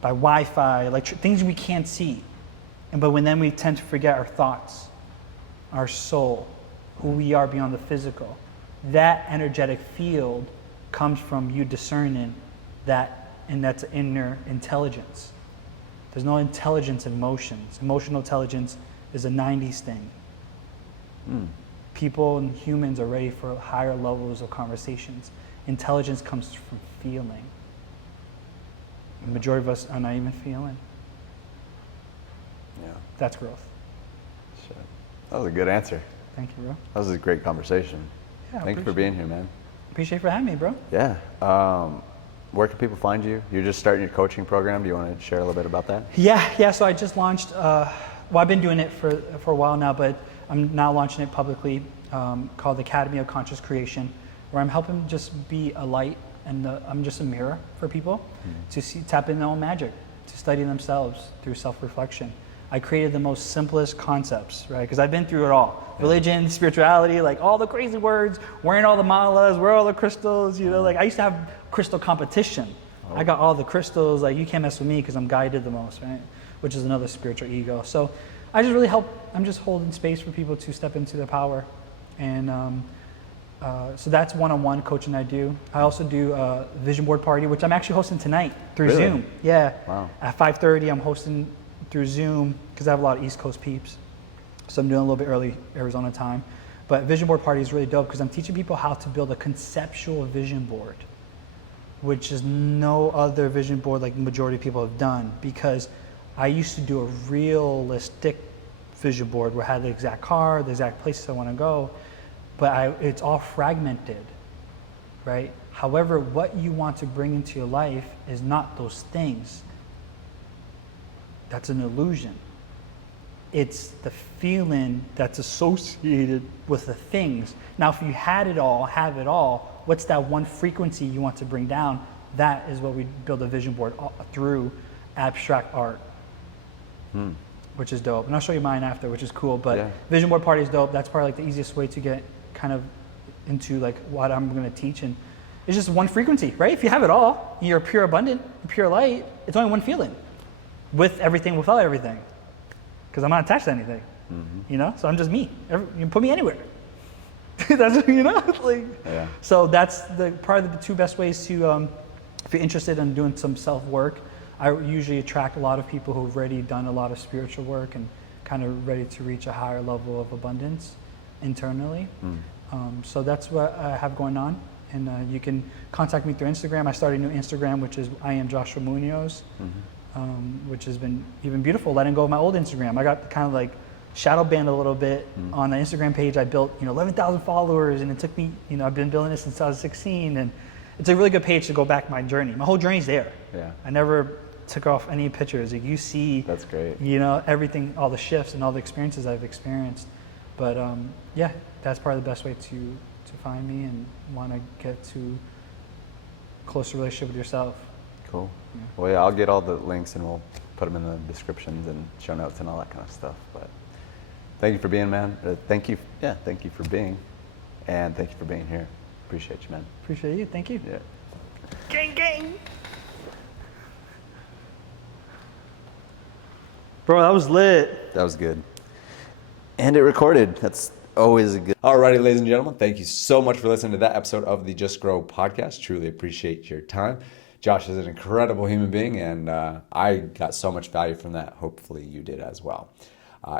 by Wi-Fi, things we can't see. But then we tend to forget our thoughts, our soul, who we are beyond the physical. That energetic field comes from you discerning that, and that's inner intelligence. There's no intelligence in emotions. Emotional intelligence is a 90s thing. people and humans are ready for higher levels of conversations. Intelligence comes from feeling. The majority of us are not even feeling. Yeah. That's growth. Shit. That was a good answer. Thank you, bro. That was a great conversation. Yeah, Thank you for being here, man. Appreciate you for having me, bro. Yeah. Where can people find you? You're just starting your coaching program. Do you want to share a little bit about that? Yeah. So I just launched. Well, I've been doing it for a while now, but I'm now launching it publicly. Called the Academy of Conscious Creation, where I'm helping just be a light and I'm just a mirror for people to tap into their own magic, to study themselves through self-reflection. I created the most simplest concepts, right? Because I've been through it all. Religion, spirituality, like all the crazy words, wearing all the malas, wearing all the crystals, you know, like I used to have crystal competition. I got all the crystals, like you can't mess with me because I'm guided the most, right? Which is another spiritual ego. So I just really help, I'm just holding space for people to step into their power. And so that's one-on-one coaching I do. I also do a vision board party, which I'm actually hosting tonight through Zoom. Yeah. Wow. At 5:30, I'm hosting through Zoom because I have a lot of East Coast peeps. So I'm doing a little bit early Arizona time. But vision board party is really dope because I'm teaching people how to build a conceptual vision board, which is no other vision board like the majority of people have done, because I used to do a realistic vision board where I had the exact car, the exact places I want to go, but it's all fragmented, right? However, what you want to bring into your life is not those things. That's an illusion. It's the feeling that's associated with the things. Now, if you had it all, have it all, what's that one frequency you want to bring down? That is what we build a vision board through abstract art, which is dope. And I'll show you mine after, which is cool. But vision board party is dope. That's probably like the easiest way to get kind of into like what I'm going to teach. And it's just one frequency, right? If you have it all, you're pure abundant, pure light, it's only one feeling. With everything, without everything. Because I'm not attached to anything, you know? So I'm just me. You can put me anywhere. That's, you know? Like, so that's probably the two best ways to, if you're interested in doing some self-work, I usually attract a lot of people who've already done a lot of spiritual work and kind of ready to reach a higher level of abundance internally. So that's what I have going on. And you can contact me through Instagram. I started a new Instagram, which is I am Joshua Munoz. Which has been even beautiful, letting go of my old Instagram. I got kind of like shadow banned a little bit on the Instagram page. I built, 11,000 followers, and it took me, I've been building this since 2016, and it's a really good page to go back my journey. My whole journey's there. Yeah. I never took off any pictures. Like you see, that's great. Everything, all the shifts and all the experiences I've experienced. But yeah, that's probably the best way to find me and want to get to closer relationship with yourself. Cool. Yeah. Well, yeah, I'll get all the links and we'll put them in the descriptions and show notes and all that kind of stuff. But thank you for being, man. Thank you for being, and thank you for being here. Appreciate you, man. Appreciate you. Thank you. Yeah. Gang, gang. Bro, that was lit. That was good. And it recorded. That's always a good. Alrighty, ladies and gentlemen, thank you so much for listening to that episode of the Just Grow podcast. Truly appreciate your time. Josh is an incredible human being, and I got so much value from that. Hopefully you did as well.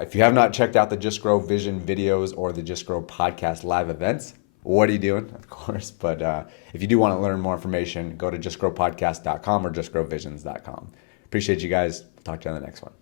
If you have not checked out the Just Grow Vision videos or the Just Grow podcast live events, what are you doing? Of course. But if you do want to learn more information, go to justgrowpodcast.com or justgrowvisions.com. Appreciate you guys. Talk to you on the next one.